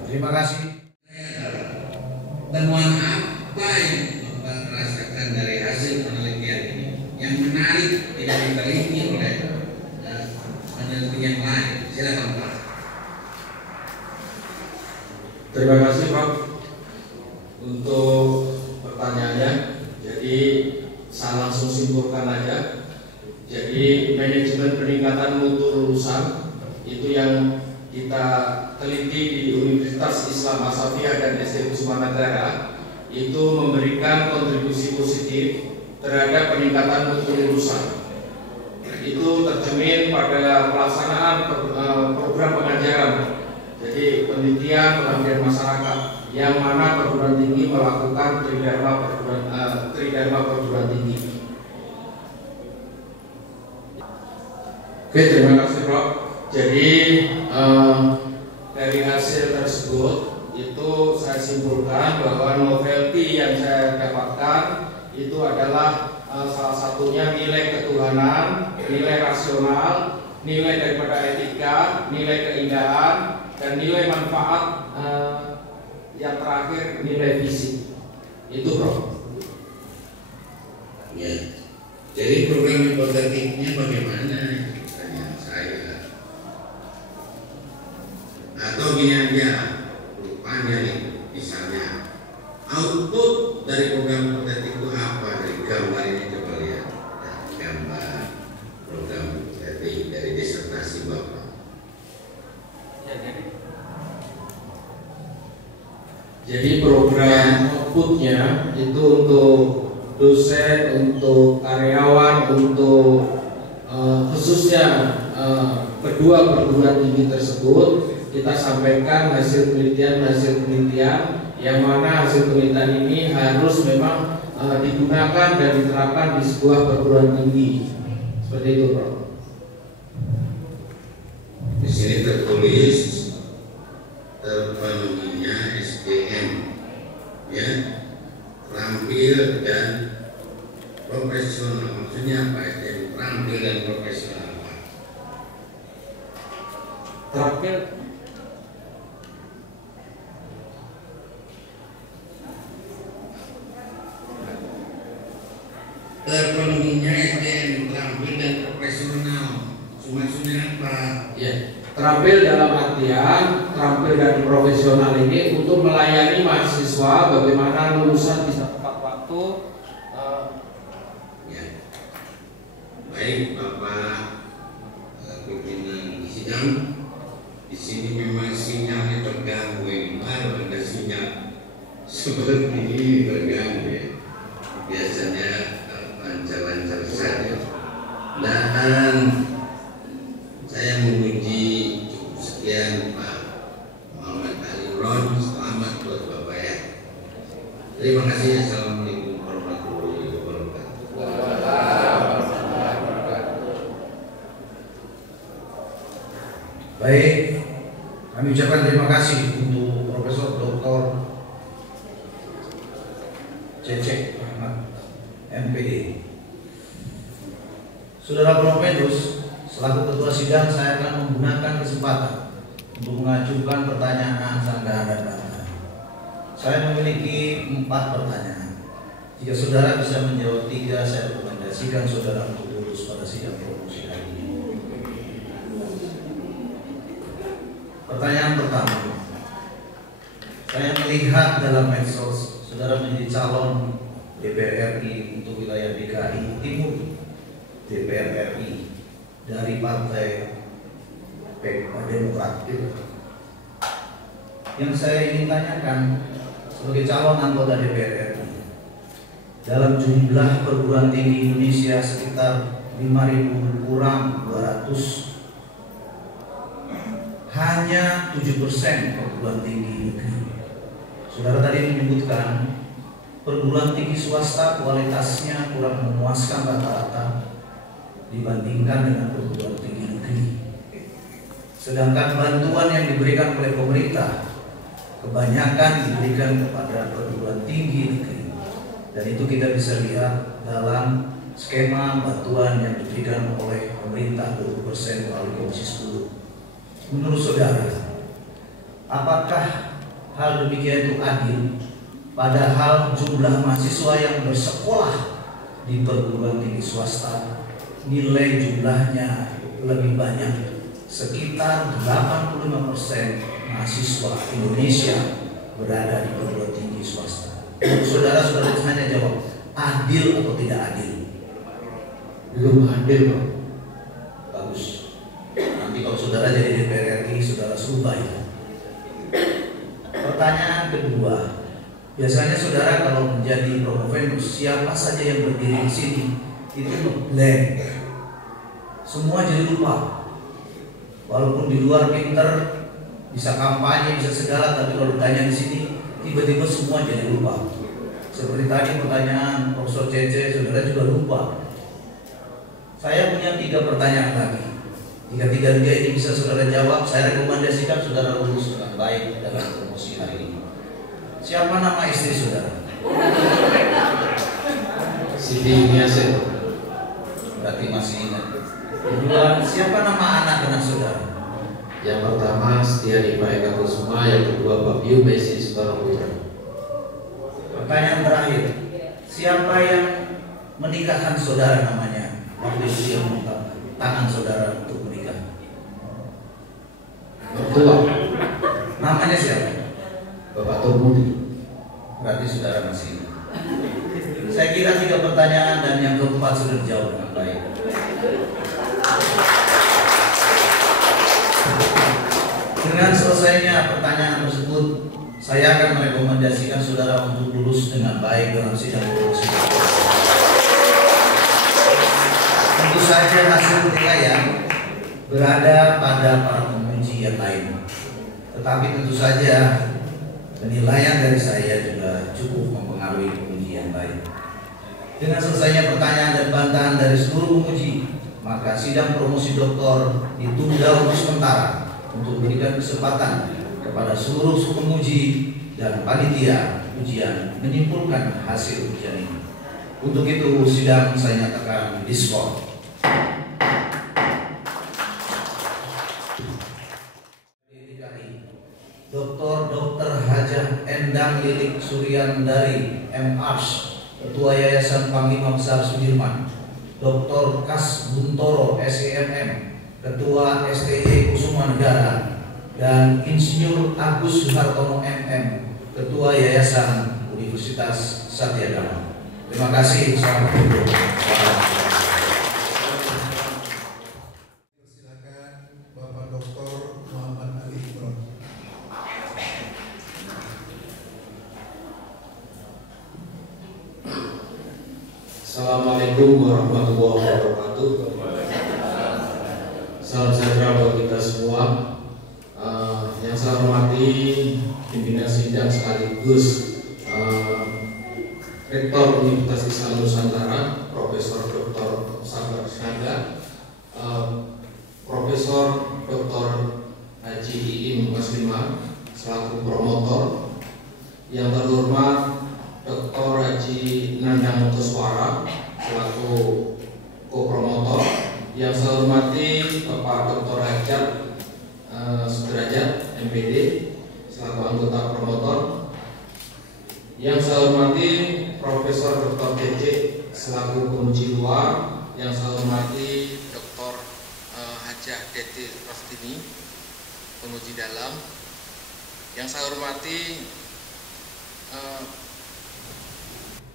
Terima kasih. Temuan apa yang Bapak rasakan dari hasil penelitian ini yang menarik tidak diteliti oleh penelitian lain? Silakan Pak. Terima kasih Pak untuk pertanyaannya. Jadi saya langsung simpulkan aja. Jadi manajemen peningkatan mutu lulusan itu yang kita teliti di Universitas Islam Asafiyah dan SDM Sumanagara itu memberikan kontribusi positif terhadap peningkatan mutu lulusan. Itu tercermin pada pelaksanaan program pengajaran. Jadi penelitian pengabdian masyarakat yang mana perguruan tinggi melakukan tridharma perguruan tinggi. Oke, terima kasih Prof. Jadi dari hasil tersebut itu saya simpulkan bahwa novelty yang saya dapatkan itu adalah salah satunya nilai ketuhanan, nilai rasional, nilai daripada etika, nilai keindahan, dan nilai manfaat yang terakhir nilai fisik. Itu Prof. Ya. Jadi program hipotetiknya bagaimana? Pertanyaan saya. Atau gini aja, rupanya nih, misalnya output dari program hipotetik itu apa? Dari gambar ini coba lihat, ya, gambar program hipotetik dari disertasi Bapak. Jadi program outputnya itu untuk dosen, untuk karyawan, untuk khususnya kedua perguruan tinggi tersebut kita sampaikan hasil penelitian yang mana hasil penelitian ini harus memang digunakan dan diterapkan di sebuah perguruan tinggi. Seperti itu, Prof. Di sini tertulis terpenuhinya SDM, ya, terampil dan profesional. Maksudnya apa? SDM terampil dan profesional. Terampil terpenuhinya SDM terampil dan profesional. Maksudnya apa? ya, terampil dalam artian terampil dan profesional ini untuk melayani mahasiswa bagaimana lulusan bisa tepat waktu. Ya. Baik Bapak pimpinan sidang, di sini memang sinyalnya terganggu, baru ada sinyal seperti ini terganggu ya. Biasanya lancar-lancar saja. Dan saya memuji cukup sekian Pak Muhammad Ali Ron. Selamat buat Bapak ya. Terima kasih. Assalamualaikum warahmatullahi wabarakatuh. Baik, kami ucapkan terima kasih untuk Profesor Dr. Cecep Ahmad MPD. Saudara Profedus, selaku ketua sidang saya akan menggunakan kesempatan untuk mengajukan pertanyaan sanggahan dan bantah. Saya memiliki 4 pertanyaan. Jika saudara bisa menjawab 3, saya rekomendasikan saudara untuk lulus pada sidang promosi hari ini. Pertanyaan pertama, saya melihat dalam medsos saudara menjadi calon DPR RI untuk wilayah DKI Timur DPR RI dari Partai Demokrat. Yang saya ingin tanyakan sebagai calon anggota DPR RI, dalam jumlah perguruan tinggi Indonesia sekitar 5.000 kurang 200, hanya 7% perguruan tinggi negeri. Saudara tadi menyebutkan perguruan tinggi swasta kualitasnya kurang memuaskan rata-rata dibandingkan dengan perguruan tinggi negeri. Sedangkan bantuan yang diberikan oleh pemerintah kebanyakan diberikan kepada perguruan tinggi negeri. Dan itu kita bisa lihat dalam skema bantuan yang diberikan oleh pemerintah 20% melalui Komisi 10. Menurut saudara, apakah hal demikian itu adil? Padahal jumlah mahasiswa yang bersekolah di perguruan tinggi swasta nilai jumlahnya lebih banyak, sekitar 85% mahasiswa Indonesia berada di perguruan tinggi swasta. Saudara hanya jawab, adil atau tidak adil? Belum adil, Pak. Bagus. Nanti kalau saudara jadi DPR RI, saudara serubah ya. Pertanyaan kedua, biasanya saudara kalau menjadi promovendus, siapa saja yang berdiri di sini itu blank, semua jadi lupa. Walaupun di luar pinter, bisa kampanye, bisa segala, tapi kalau ditanya di sini tiba-tiba semua jadi lupa. Seperti tadi pertanyaan Profesor Cece, saudara juga lupa. Saya punya 3 pertanyaan lagi. Jika 3 ini bisa saudara jawab, saya rekomendasikan saudara lulus dengan baik dalam promosi hari ini. Siapa nama istri saudara? Siti Niasen. Berarti masih ingat. Kedua, siapa nama anak saudara? Yang pertama Setiadipa Eka Kusuma, yang kedua Babyu Messi Soekarno Putra. Pertanyaan terakhir, siapa yang menikahkan saudara namanya waktu itu dia meminta tangan saudara untuk menikah? Mertua. Namanya siapa? Bapak Turmudi. Berarti saudara masih ingat. Saya kira 3 pertanyaan dan yang keempat sudah dijawab dengan baik. Dengan selesainya pertanyaan tersebut, saya akan merekomendasikan saudara untuk lulus dengan baik dalam sidang promosi. Tentu saja hasil penilaian berada pada para penguji yang lain, tetapi tentu saja penilaian dari saya juga cukup mempengaruhi penguji yang lain. Dengan selesainya pertanyaan dan bantahan dari seluruh penguji, maka sidang promosi doktor ditunda untuk sementara untuk memberikan kesempatan kepada seluruh penguji dan panitia ujian menyimpulkan hasil ujian ini. Untuk itu sidang saya nyatakan diskon. Dr. Hajah Endang Lilik Suryandari M.Ars, Ketua Yayasan Panglima Besar Sudirman. Dr. Kas Buntoro SEMM, Ketua STE Kusuma Negara, dan Insinyur Agus Suhartono MM, Ketua Yayasan Universitas Satyagama. Terima kasih. Selamat duduk. Silakan Bapak Dr. Muhammad Ali Imron. Assalamualaikum warahmatullahi wabarakatuh. Salam sejahtera buat kita semua. Yang saya hormati pimpinan sidang sekaligus Rektor Universitas Islam Nusantara, Profesor Dr. Sabar Sinaga, Profesor Dr. Haji Iim Muslimah selaku promotor, yang terhormat Dr. Haji Nandang Kuswara selaku co-promotor, yang saya hormati Bapak Dr. Hajat Sudrajat MPD selaku anggota promotor, yang saya hormati Profesor Dr. Cece selaku penguji luar, yang saya hormati Dr. Hajah Deti Rostini, penguji dalam. Yang saya hormati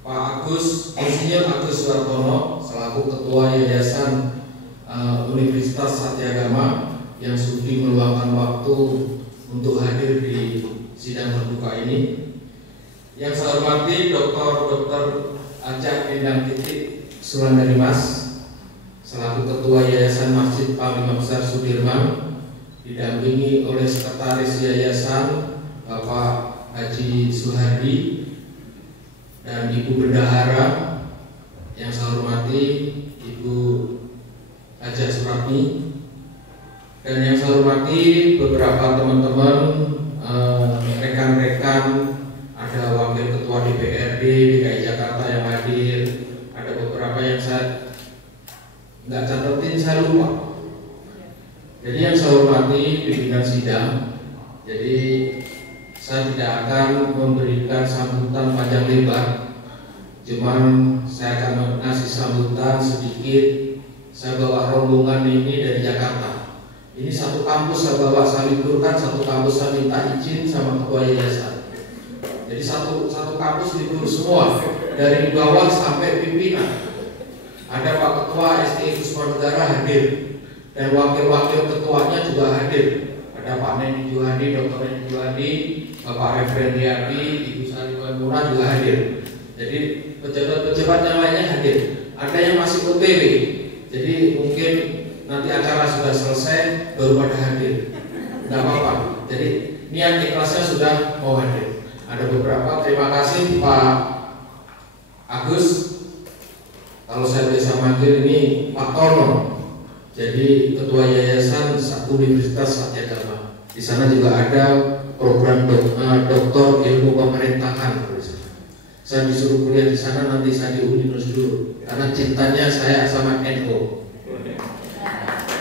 Pak Agus, Insinyur Agus Suartono selaku Ketua Yayasan Universitas Satyagama yang sudi meluangkan waktu untuk hadir di sidang terbuka ini. Yang saya hormati Dr. Ajak Endang Titik Sulandari Mas selaku Ketua Yayasan Masjid Panglima Besar Sudirman, didampingi oleh Sekretaris Yayasan Bapak Haji Suhardi dan Ibu Bendahara. Yang saya hormati Ibu Hajah Surapni, dan yang saya hormati beberapa teman-teman, rekan-rekan, ada Wakil Ketua DPRD DKI Jakarta yang hadir, ada beberapa yang saya nggak catetin, saya lupa. Jadi yang saya hormati pimpinan sidang, jadi saya tidak akan memberikan sambutan panjang lebar, cuman saya akan ngasih sambutan sedikit. Saya bawa rombongan ini dari Jakarta. Ini satu kampus saya bawa, saya liburkan, satu kampus saya minta izin sama ketua yayasan. Jadi satu kampus libur semua, dari bawah sampai pimpinan. Ada Pak Ketua STI Kusuma Negara hadir, dan wakil-wakil ketuanya juga hadir. Ada Pak Neni Juhadi, Dr. Neni Juhadi, Bapak Refrendiati, Ibu Sariwan Murah juga hadir. Jadi pejabat-pejabat yang lainnya hadir. Ada yang masih OTW. Jadi mungkin nanti acara sudah selesai baru pada hadir, nggak apa-apa. Jadi niat ikhlasnya sudah mau hadir. Ada beberapa. Terima kasih Pak Agus. Kalau saya bisa manggil ini Pak Tono. Jadi Ketua Yayasan Universitas Satyagama. Di sana juga ada program doktor ilmu pemerintahan. Saya disuruh kuliah di sana, nanti saya di Uninus dulu karena cintanya saya sama NU.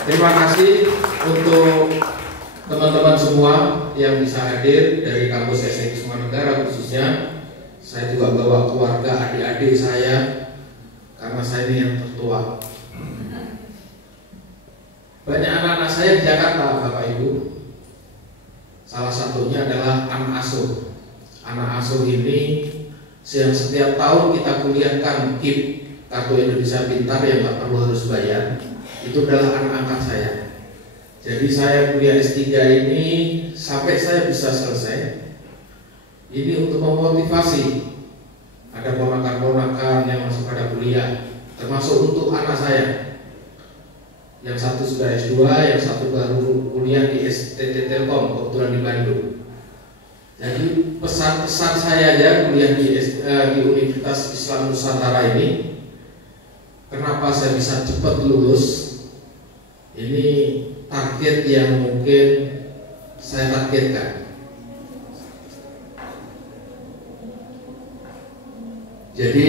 Terima kasih untuk teman-teman semua yang bisa hadir dari kampus STI Kusuma Negara khususnya. Saya juga bawa keluarga, adik-adik saya karena saya ini yang tertua. Banyak anak-anak saya di Jakarta, Bapak Ibu. Salah satunya adalah anak asuh. Anak asuh ini yang setiap tahun kita kuliahkan KIP, Kartu Indonesia Pintar, yang tak perlu harus bayar. Itu adalah anak angkat saya. Jadi saya kuliah S3 ini sampai saya bisa selesai. Ini untuk memotivasi. Ada ponakan-ponakan yang masuk pada kuliah, termasuk untuk anak saya. Yang satu sudah S2, yang satu baru kuliah di STT Telkom, kebetulan di Bandung. Jadi pesan-pesan saya aja kuliah di Universitas Islam Nusantara ini, kenapa saya bisa cepat lulus? Ini target yang mungkin saya targetkan. Jadi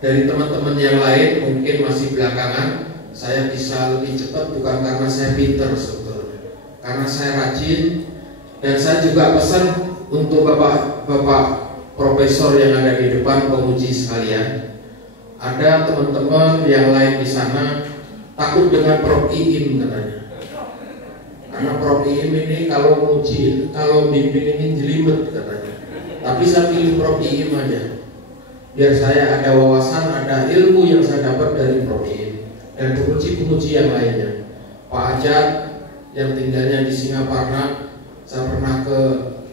dari teman-teman yang lain mungkin masih belakangan, saya bisa lebih cepat bukan karena saya pinter sebetulnya, karena saya rajin. Dan saya juga pesan untuk bapak profesor yang ada di depan, penguji sekalian. Ada teman-teman yang lain di sana takut dengan Prof. Iim katanya. Karena Prof. Iim ini kalau menguji, kalau bimbing ini jelimet katanya. Tapi saya pilih Prof. Iim aja, biar saya ada wawasan, ada ilmu yang saya dapat dari Prof. Iim dan penguji-penguji yang lainnya. Pak Ajat yang tinggalnya di Singaparna, saya pernah ke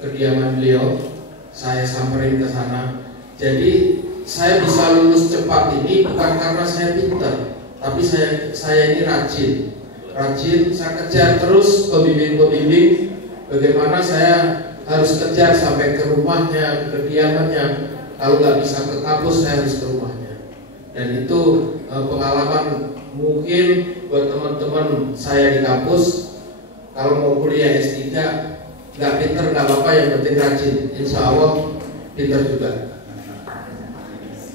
kediaman beliau, saya samperin ke sana. Jadi saya bisa lulus cepat ini bukan karena saya pintar, tapi saya ini rajin. Saya kejar terus pembimbing-pembimbing. Bagaimana saya harus kejar sampai ke rumahnya, ke kediamannya. Kalau nggak bisa ke kampus, saya harus ke rumahnya. Dan itu pengalaman mungkin buat teman-teman saya di kampus. Kalau mau kuliah S3, nggak pinter nggak apa-apa, yang penting rajin, insya Allah pinter juga.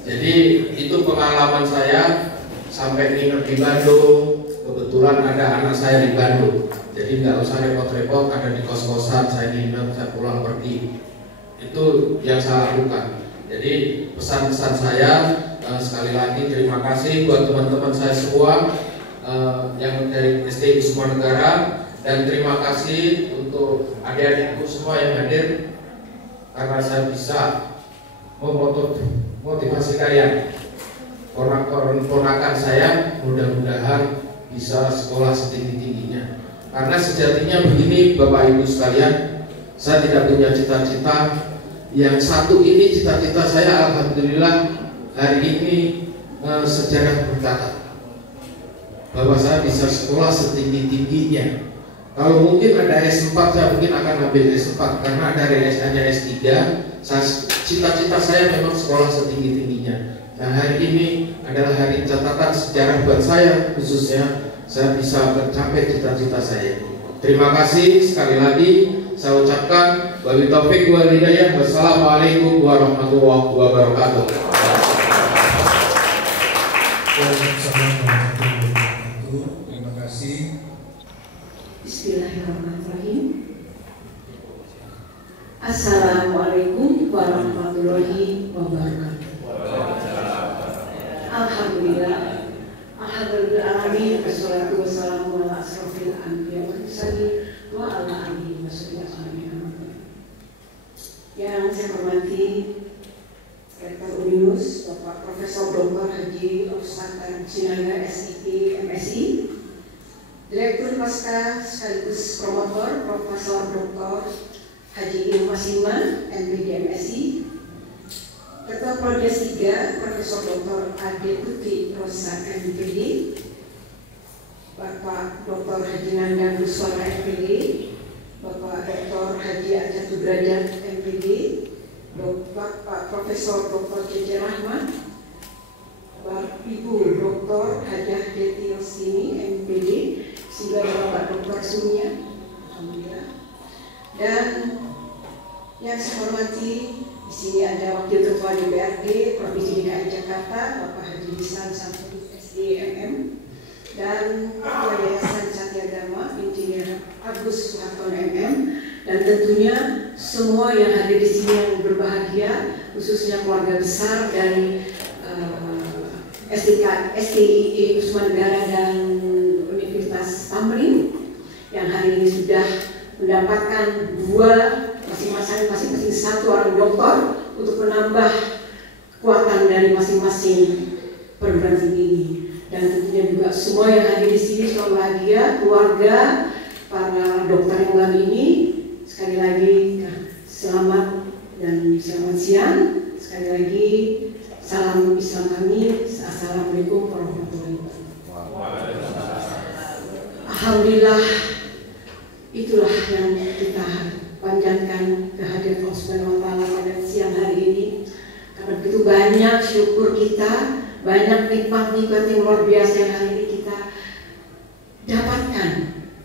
Jadi itu pengalaman saya sampai nginep di Bandung. Kebetulan ada anak saya di Bandung, jadi nggak usah repot-repot, ada di kos-kosan, saya nginep, saya pulang pergi. Itu yang saya lakukan. Jadi pesan-pesan saya sekali lagi terima kasih buat teman-teman saya semua yang dari SD Wisma Negara, dan terima kasih untuk adik-adikku semua yang hadir karena saya bisa memotivasi kalian. Ponakan saya mudah-mudahan bisa sekolah setinggi-tingginya. Karena sejatinya begini Bapak Ibu sekalian, saya tidak punya cita-cita. Yang satu ini cita-cita saya, alhamdulillah hari ini sejarah bercatat bahwa saya bisa sekolah setinggi-tingginya. Kalau mungkin ada S4 saya mungkin akan ambil S4, karena dari hanya S3. Cita-cita saya memang sekolah setinggi-tingginya. Nah, hari ini adalah hari catatan sejarah buat saya, khususnya saya bisa mencapai cita-cita saya. Terima kasih sekali lagi saya ucapkan. Wabillahi taufiq wal hidayah. Wassalamualaikum warahmatullahi wabarakatuh. Terima kasih. Bismillahirrahmanirrahim. Assalamualaikum warahmatullahi wabarakatuh. Alhamdulillah. Alhamdulillahirrahmanirrahim. Wassalatu wassalamu ala asrofil anbiya wal mursalin wa ala alihi wasallam. Yang saya hormati Rektor Unilus Bapak Profesor Dr. Haji Ofsata Sinaga SIP MSI, Direktur Pasca sekaligus promotor Profesor Dr. Haji Ilmu Asiman MPD MSI, Ketua Prodes 3 Profesor Dr. Ade Putri Rosa MPD, Bapak Dr. Haji Nanda Buswara MPD, Bapak Dr. Haji Ajat Sudrajat MPD, Bapak Profesor Dr. Jeje Rahmat, Bapak Ibu Dr. Hajah Deti Rosini MPD, juga Bapak Dr. Sumia, alhamdulillah. Dan yang saya hormati, di sini ada Wakil Ketua DPRD Provinsi DKI Jakarta, Bapak Haji Lisan Samsudin SDMM, dan Ketua Yayasan Satyagama Insinyur Agus Suhartono MM, dan tentunya semua yang hadir di sini yang berbahagia, khususnya keluarga besar dari STII Wisma Negara dan Universitas Tamrin yang hari ini sudah mendapatkan masing-masing satu orang doktor untuk menambah kekuatan dari masing-masing perguruan tinggi ini. Dan tentunya juga semua yang hadir di sini selalu bahagia, keluarga para dokter yang baru ini. Sekali lagi selamat dan selamat siang. Sekali lagi salam Islam kami. Assalamualaikum warahmatullahi wabarakatuh. Alhamdulillah, itulah yang kita panjatkan kehadiran Allah Subhanahu wa taala pada siang hari ini. Karena begitu banyak syukur kita, banyak nikmat-nikmat yang luar biasa yang hari ini kita dapatkan.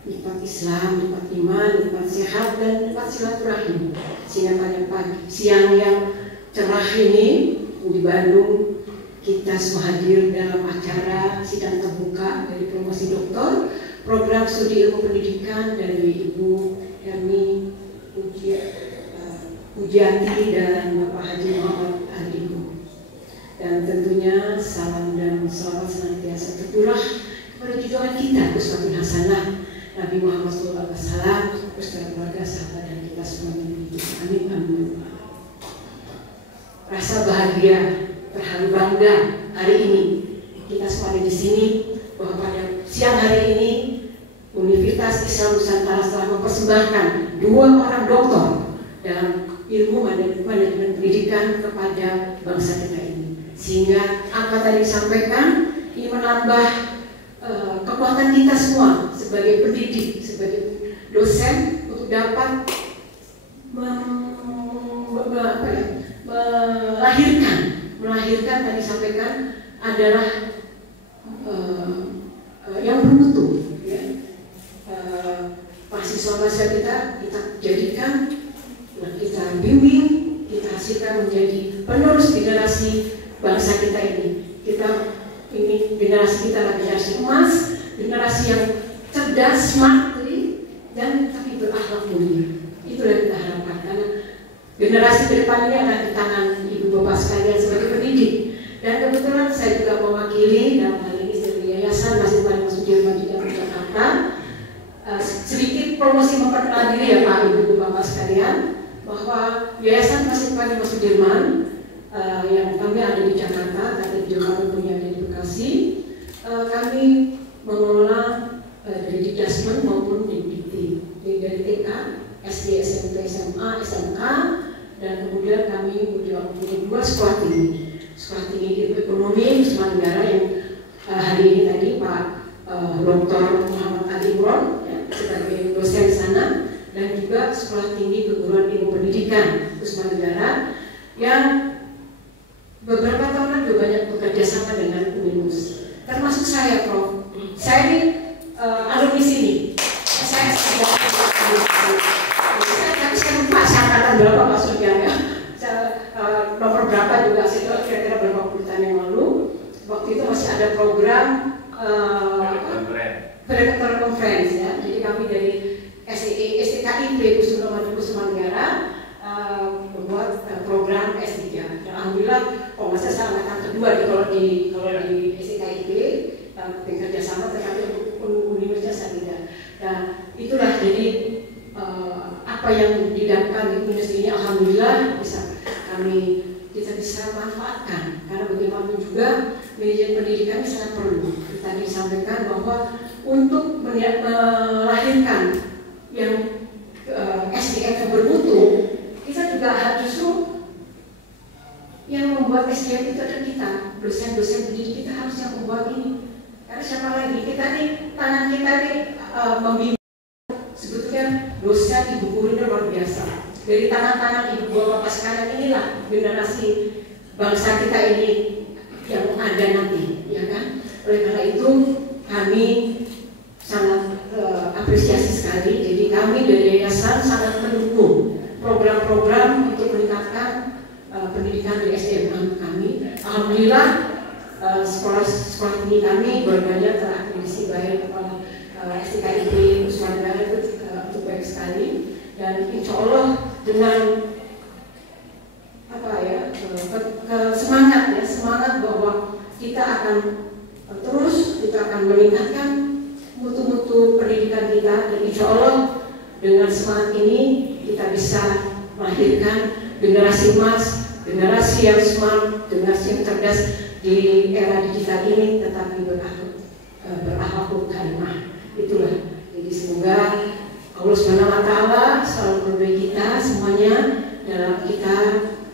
Nikmat Islam, nikmat iman, nikmat sehat, dan nikmat silaturahim. Sehingga pada pagi siang yang cerah ini di Bandung, kita semua hadir dalam acara sidang terbuka dari promosi doktor program studi ilmu pendidikan dari Ibu Hermi Pujiati dan Bapak Haji Muhammad Adiku. Dan tentunya salam dan salawat senantiasa tercurah kepada junjungan kita Uswatun Hasanah Nabi Muhammad SAW, beserta keluarga, sahabat, dan kita semua. Amin, amin. Rasa bahagia, terharu, bangga hari ini kita semua di sini bahwa pada siang hari ini Universitas Islam Nusantara telah mempersembahkan 2 orang doktor dalam ilmu manajemen pendidikan kepada bangsa kita ini. Sehingga apa tadi disampaikan ini menambah kekuatan kita semua sebagai pendidik, sebagai dosen untuk dapat melahirkan tadi disampaikan adalah yang bermutu. Ya. Mahasiswa-mahasiswa kita jadikan, kita bimbing, kita hasilkan menjadi penerus generasi bangsa kita ini. Ini generasi kita adalah generasi emas, generasi yang cerdas, smart, dan tapi berakhlak mulia. Itulah yang kita harapkan, karena generasi ke depan ini ada di tangan ibu bapak sekalian sebagai pendidik. Dan kebetulan promosi memperkenalkan diri ya Pak Ibu Bapak sekalian, bahwa Yayasan Mahasiswa Sudirman yang kami ada di Jakarta, tapi juga punya di Bekasi, kami mengelola dari Dikdasmen maupun Dikdikti, dari TK, SD, SMP, SMA, SMK, dan kemudian kami punya 2 sekolah tinggi ilmu ekonomi Wisma Negara yang hari ini tadi Pak Dr. Muhammad Ali Imron ya, sebagai dosen di sana, dan juga Sekolah Tinggi Keguruan Ilmu Pendidikan Wisma Negara yang beberapa tahun lalu banyak bekerja sama dengan UNINUS, termasuk saya Prof. Saya ini alumni sini. Saya sudah tapi saya lupa angkatan berapa maksudnya ya. Nomor berapa juga saya kira-kira berapa puluh tahun yang lalu. Waktu itu masih ada program Predator Conference ya. Jadi kami dari STKIP Kusuma Negara membuat program S3. Dan alhamdulillah kalau saya angkatan kedua kalau di STKIP bekerja sama, tetapi universitasnya saya tidak. Nah itulah jadi apa yang didapatkan di universitas ini alhamdulillah kita bisa manfaatkan, karena bagaimanapun juga manajemen pendidikan ini sangat perlu. Tadi disampaikan bahwa untuk melahirkan yang SDM yang bermutu, kita juga harus justru yang membuat SDM itu ada kita, dosen-dosen pendidik kita harus yang membuat ini. Karena siapa lagi, kita nih, tangan kita nih membimbing. Sebetulnya dosa ibu guru ini luar biasa. Dari tangan-tangan ibu bapak sekarang inilah generasi bangsa kita ini yang ada nanti, ya kan? Oleh karena itu kami sangat apresiasi sekali. Jadi kami dari yayasan sangat mendukung program-program untuk meningkatkan pendidikan di SDM kami. Alhamdulillah sekolah tinggi kami berbanyak terakreditasi baik kepala STKIP Wisma Negara itu cukup baik sekali, dan insya Allah dengan semangat bahwa kita akan meningkatkan mutu-mutu pendidikan kita, dan insya Allah dengan semangat ini kita bisa melahirkan generasi emas, generasi yang smart, generasi yang cerdas di era digital ini, tetapi berakhlakul karimah. Itulah. Jadi semoga Allah SWT selalu memberkati kita semuanya dalam kita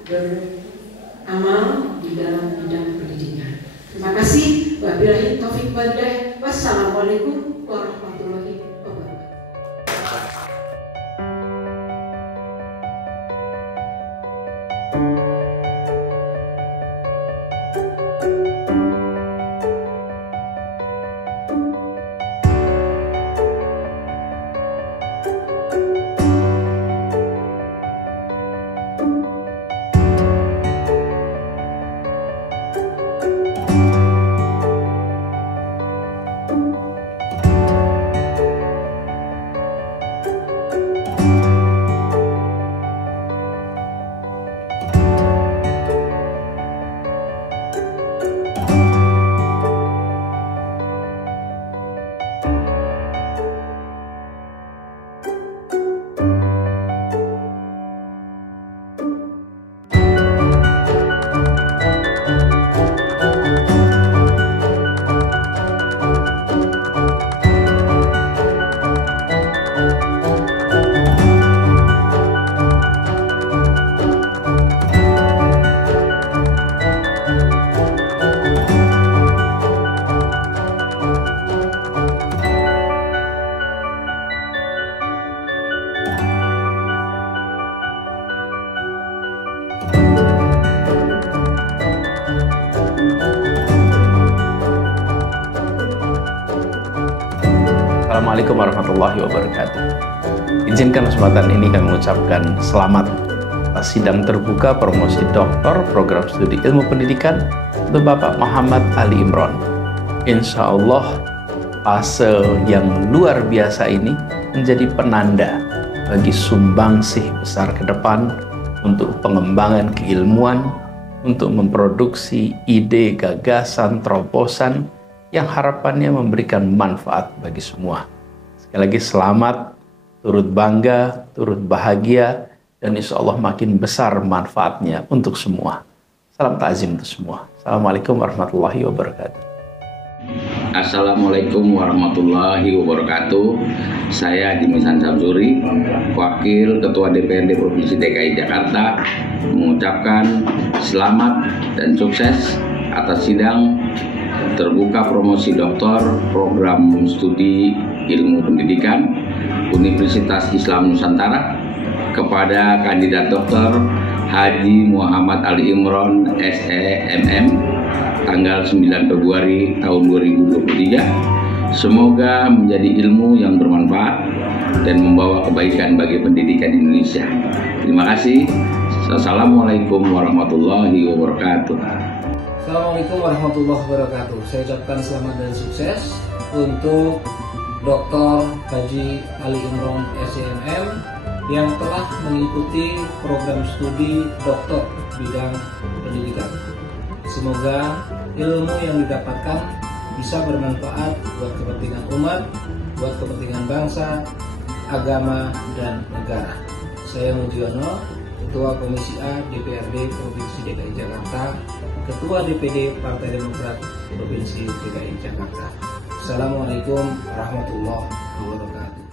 beramal di dalam bidang pendidikan. Terima kasih. Wabillahi taufiq wal hidayah. Wassalamualaikum warahmatullahi wabarakatuh. Assalamualaikum warahmatullahi wabarakatuh. Izinkan kesempatan ini kami mengucapkan selamat atas sidang terbuka promosi doktor program studi ilmu pendidikan untuk Bapak Muhammad Ali Imron. Insya Allah fase yang luar biasa ini menjadi penanda bagi sumbangsih besar ke depan untuk pengembangan keilmuan, untuk memproduksi ide, gagasan, terobosan yang harapannya memberikan manfaat bagi semua. Sekali lagi selamat turut bangga, turut bahagia, dan insya Allah makin besar manfaatnya untuk semua. Salam takzim untuk semua. Assalamualaikum warahmatullahi wabarakatuh. Assalamualaikum warahmatullahi wabarakatuh. Saya Dimisan Samsuri, Wakil Ketua DPRD Provinsi DKI Jakarta, mengucapkan selamat dan sukses atas sidang terbuka promosi doktor program studi ilmu pendidikan Universitas Islam Nusantara kepada kandidat dokter Haji Muhammad Ali Imron SEMM tanggal 9 Februari tahun 2023. Semoga menjadi ilmu yang bermanfaat dan membawa kebaikan bagi pendidikan Indonesia. Terima kasih. Assalamualaikum warahmatullahi wabarakatuh. Assalamualaikum warahmatullahi wabarakatuh. Saya ucapkan selamat dan sukses untuk Dr. Haji Ali Imron SEMM yang telah mengikuti program studi doktor bidang pendidikan. Semoga ilmu yang didapatkan bisa bermanfaat buat kepentingan umat, buat kepentingan bangsa, agama, dan negara. Saya Mujiono, Ketua Komisi A DPRD Provinsi DKI Jakarta, Ketua DPD Partai Demokrat Provinsi DKI Jakarta. Assalamualaikum warahmatullahi wabarakatuh.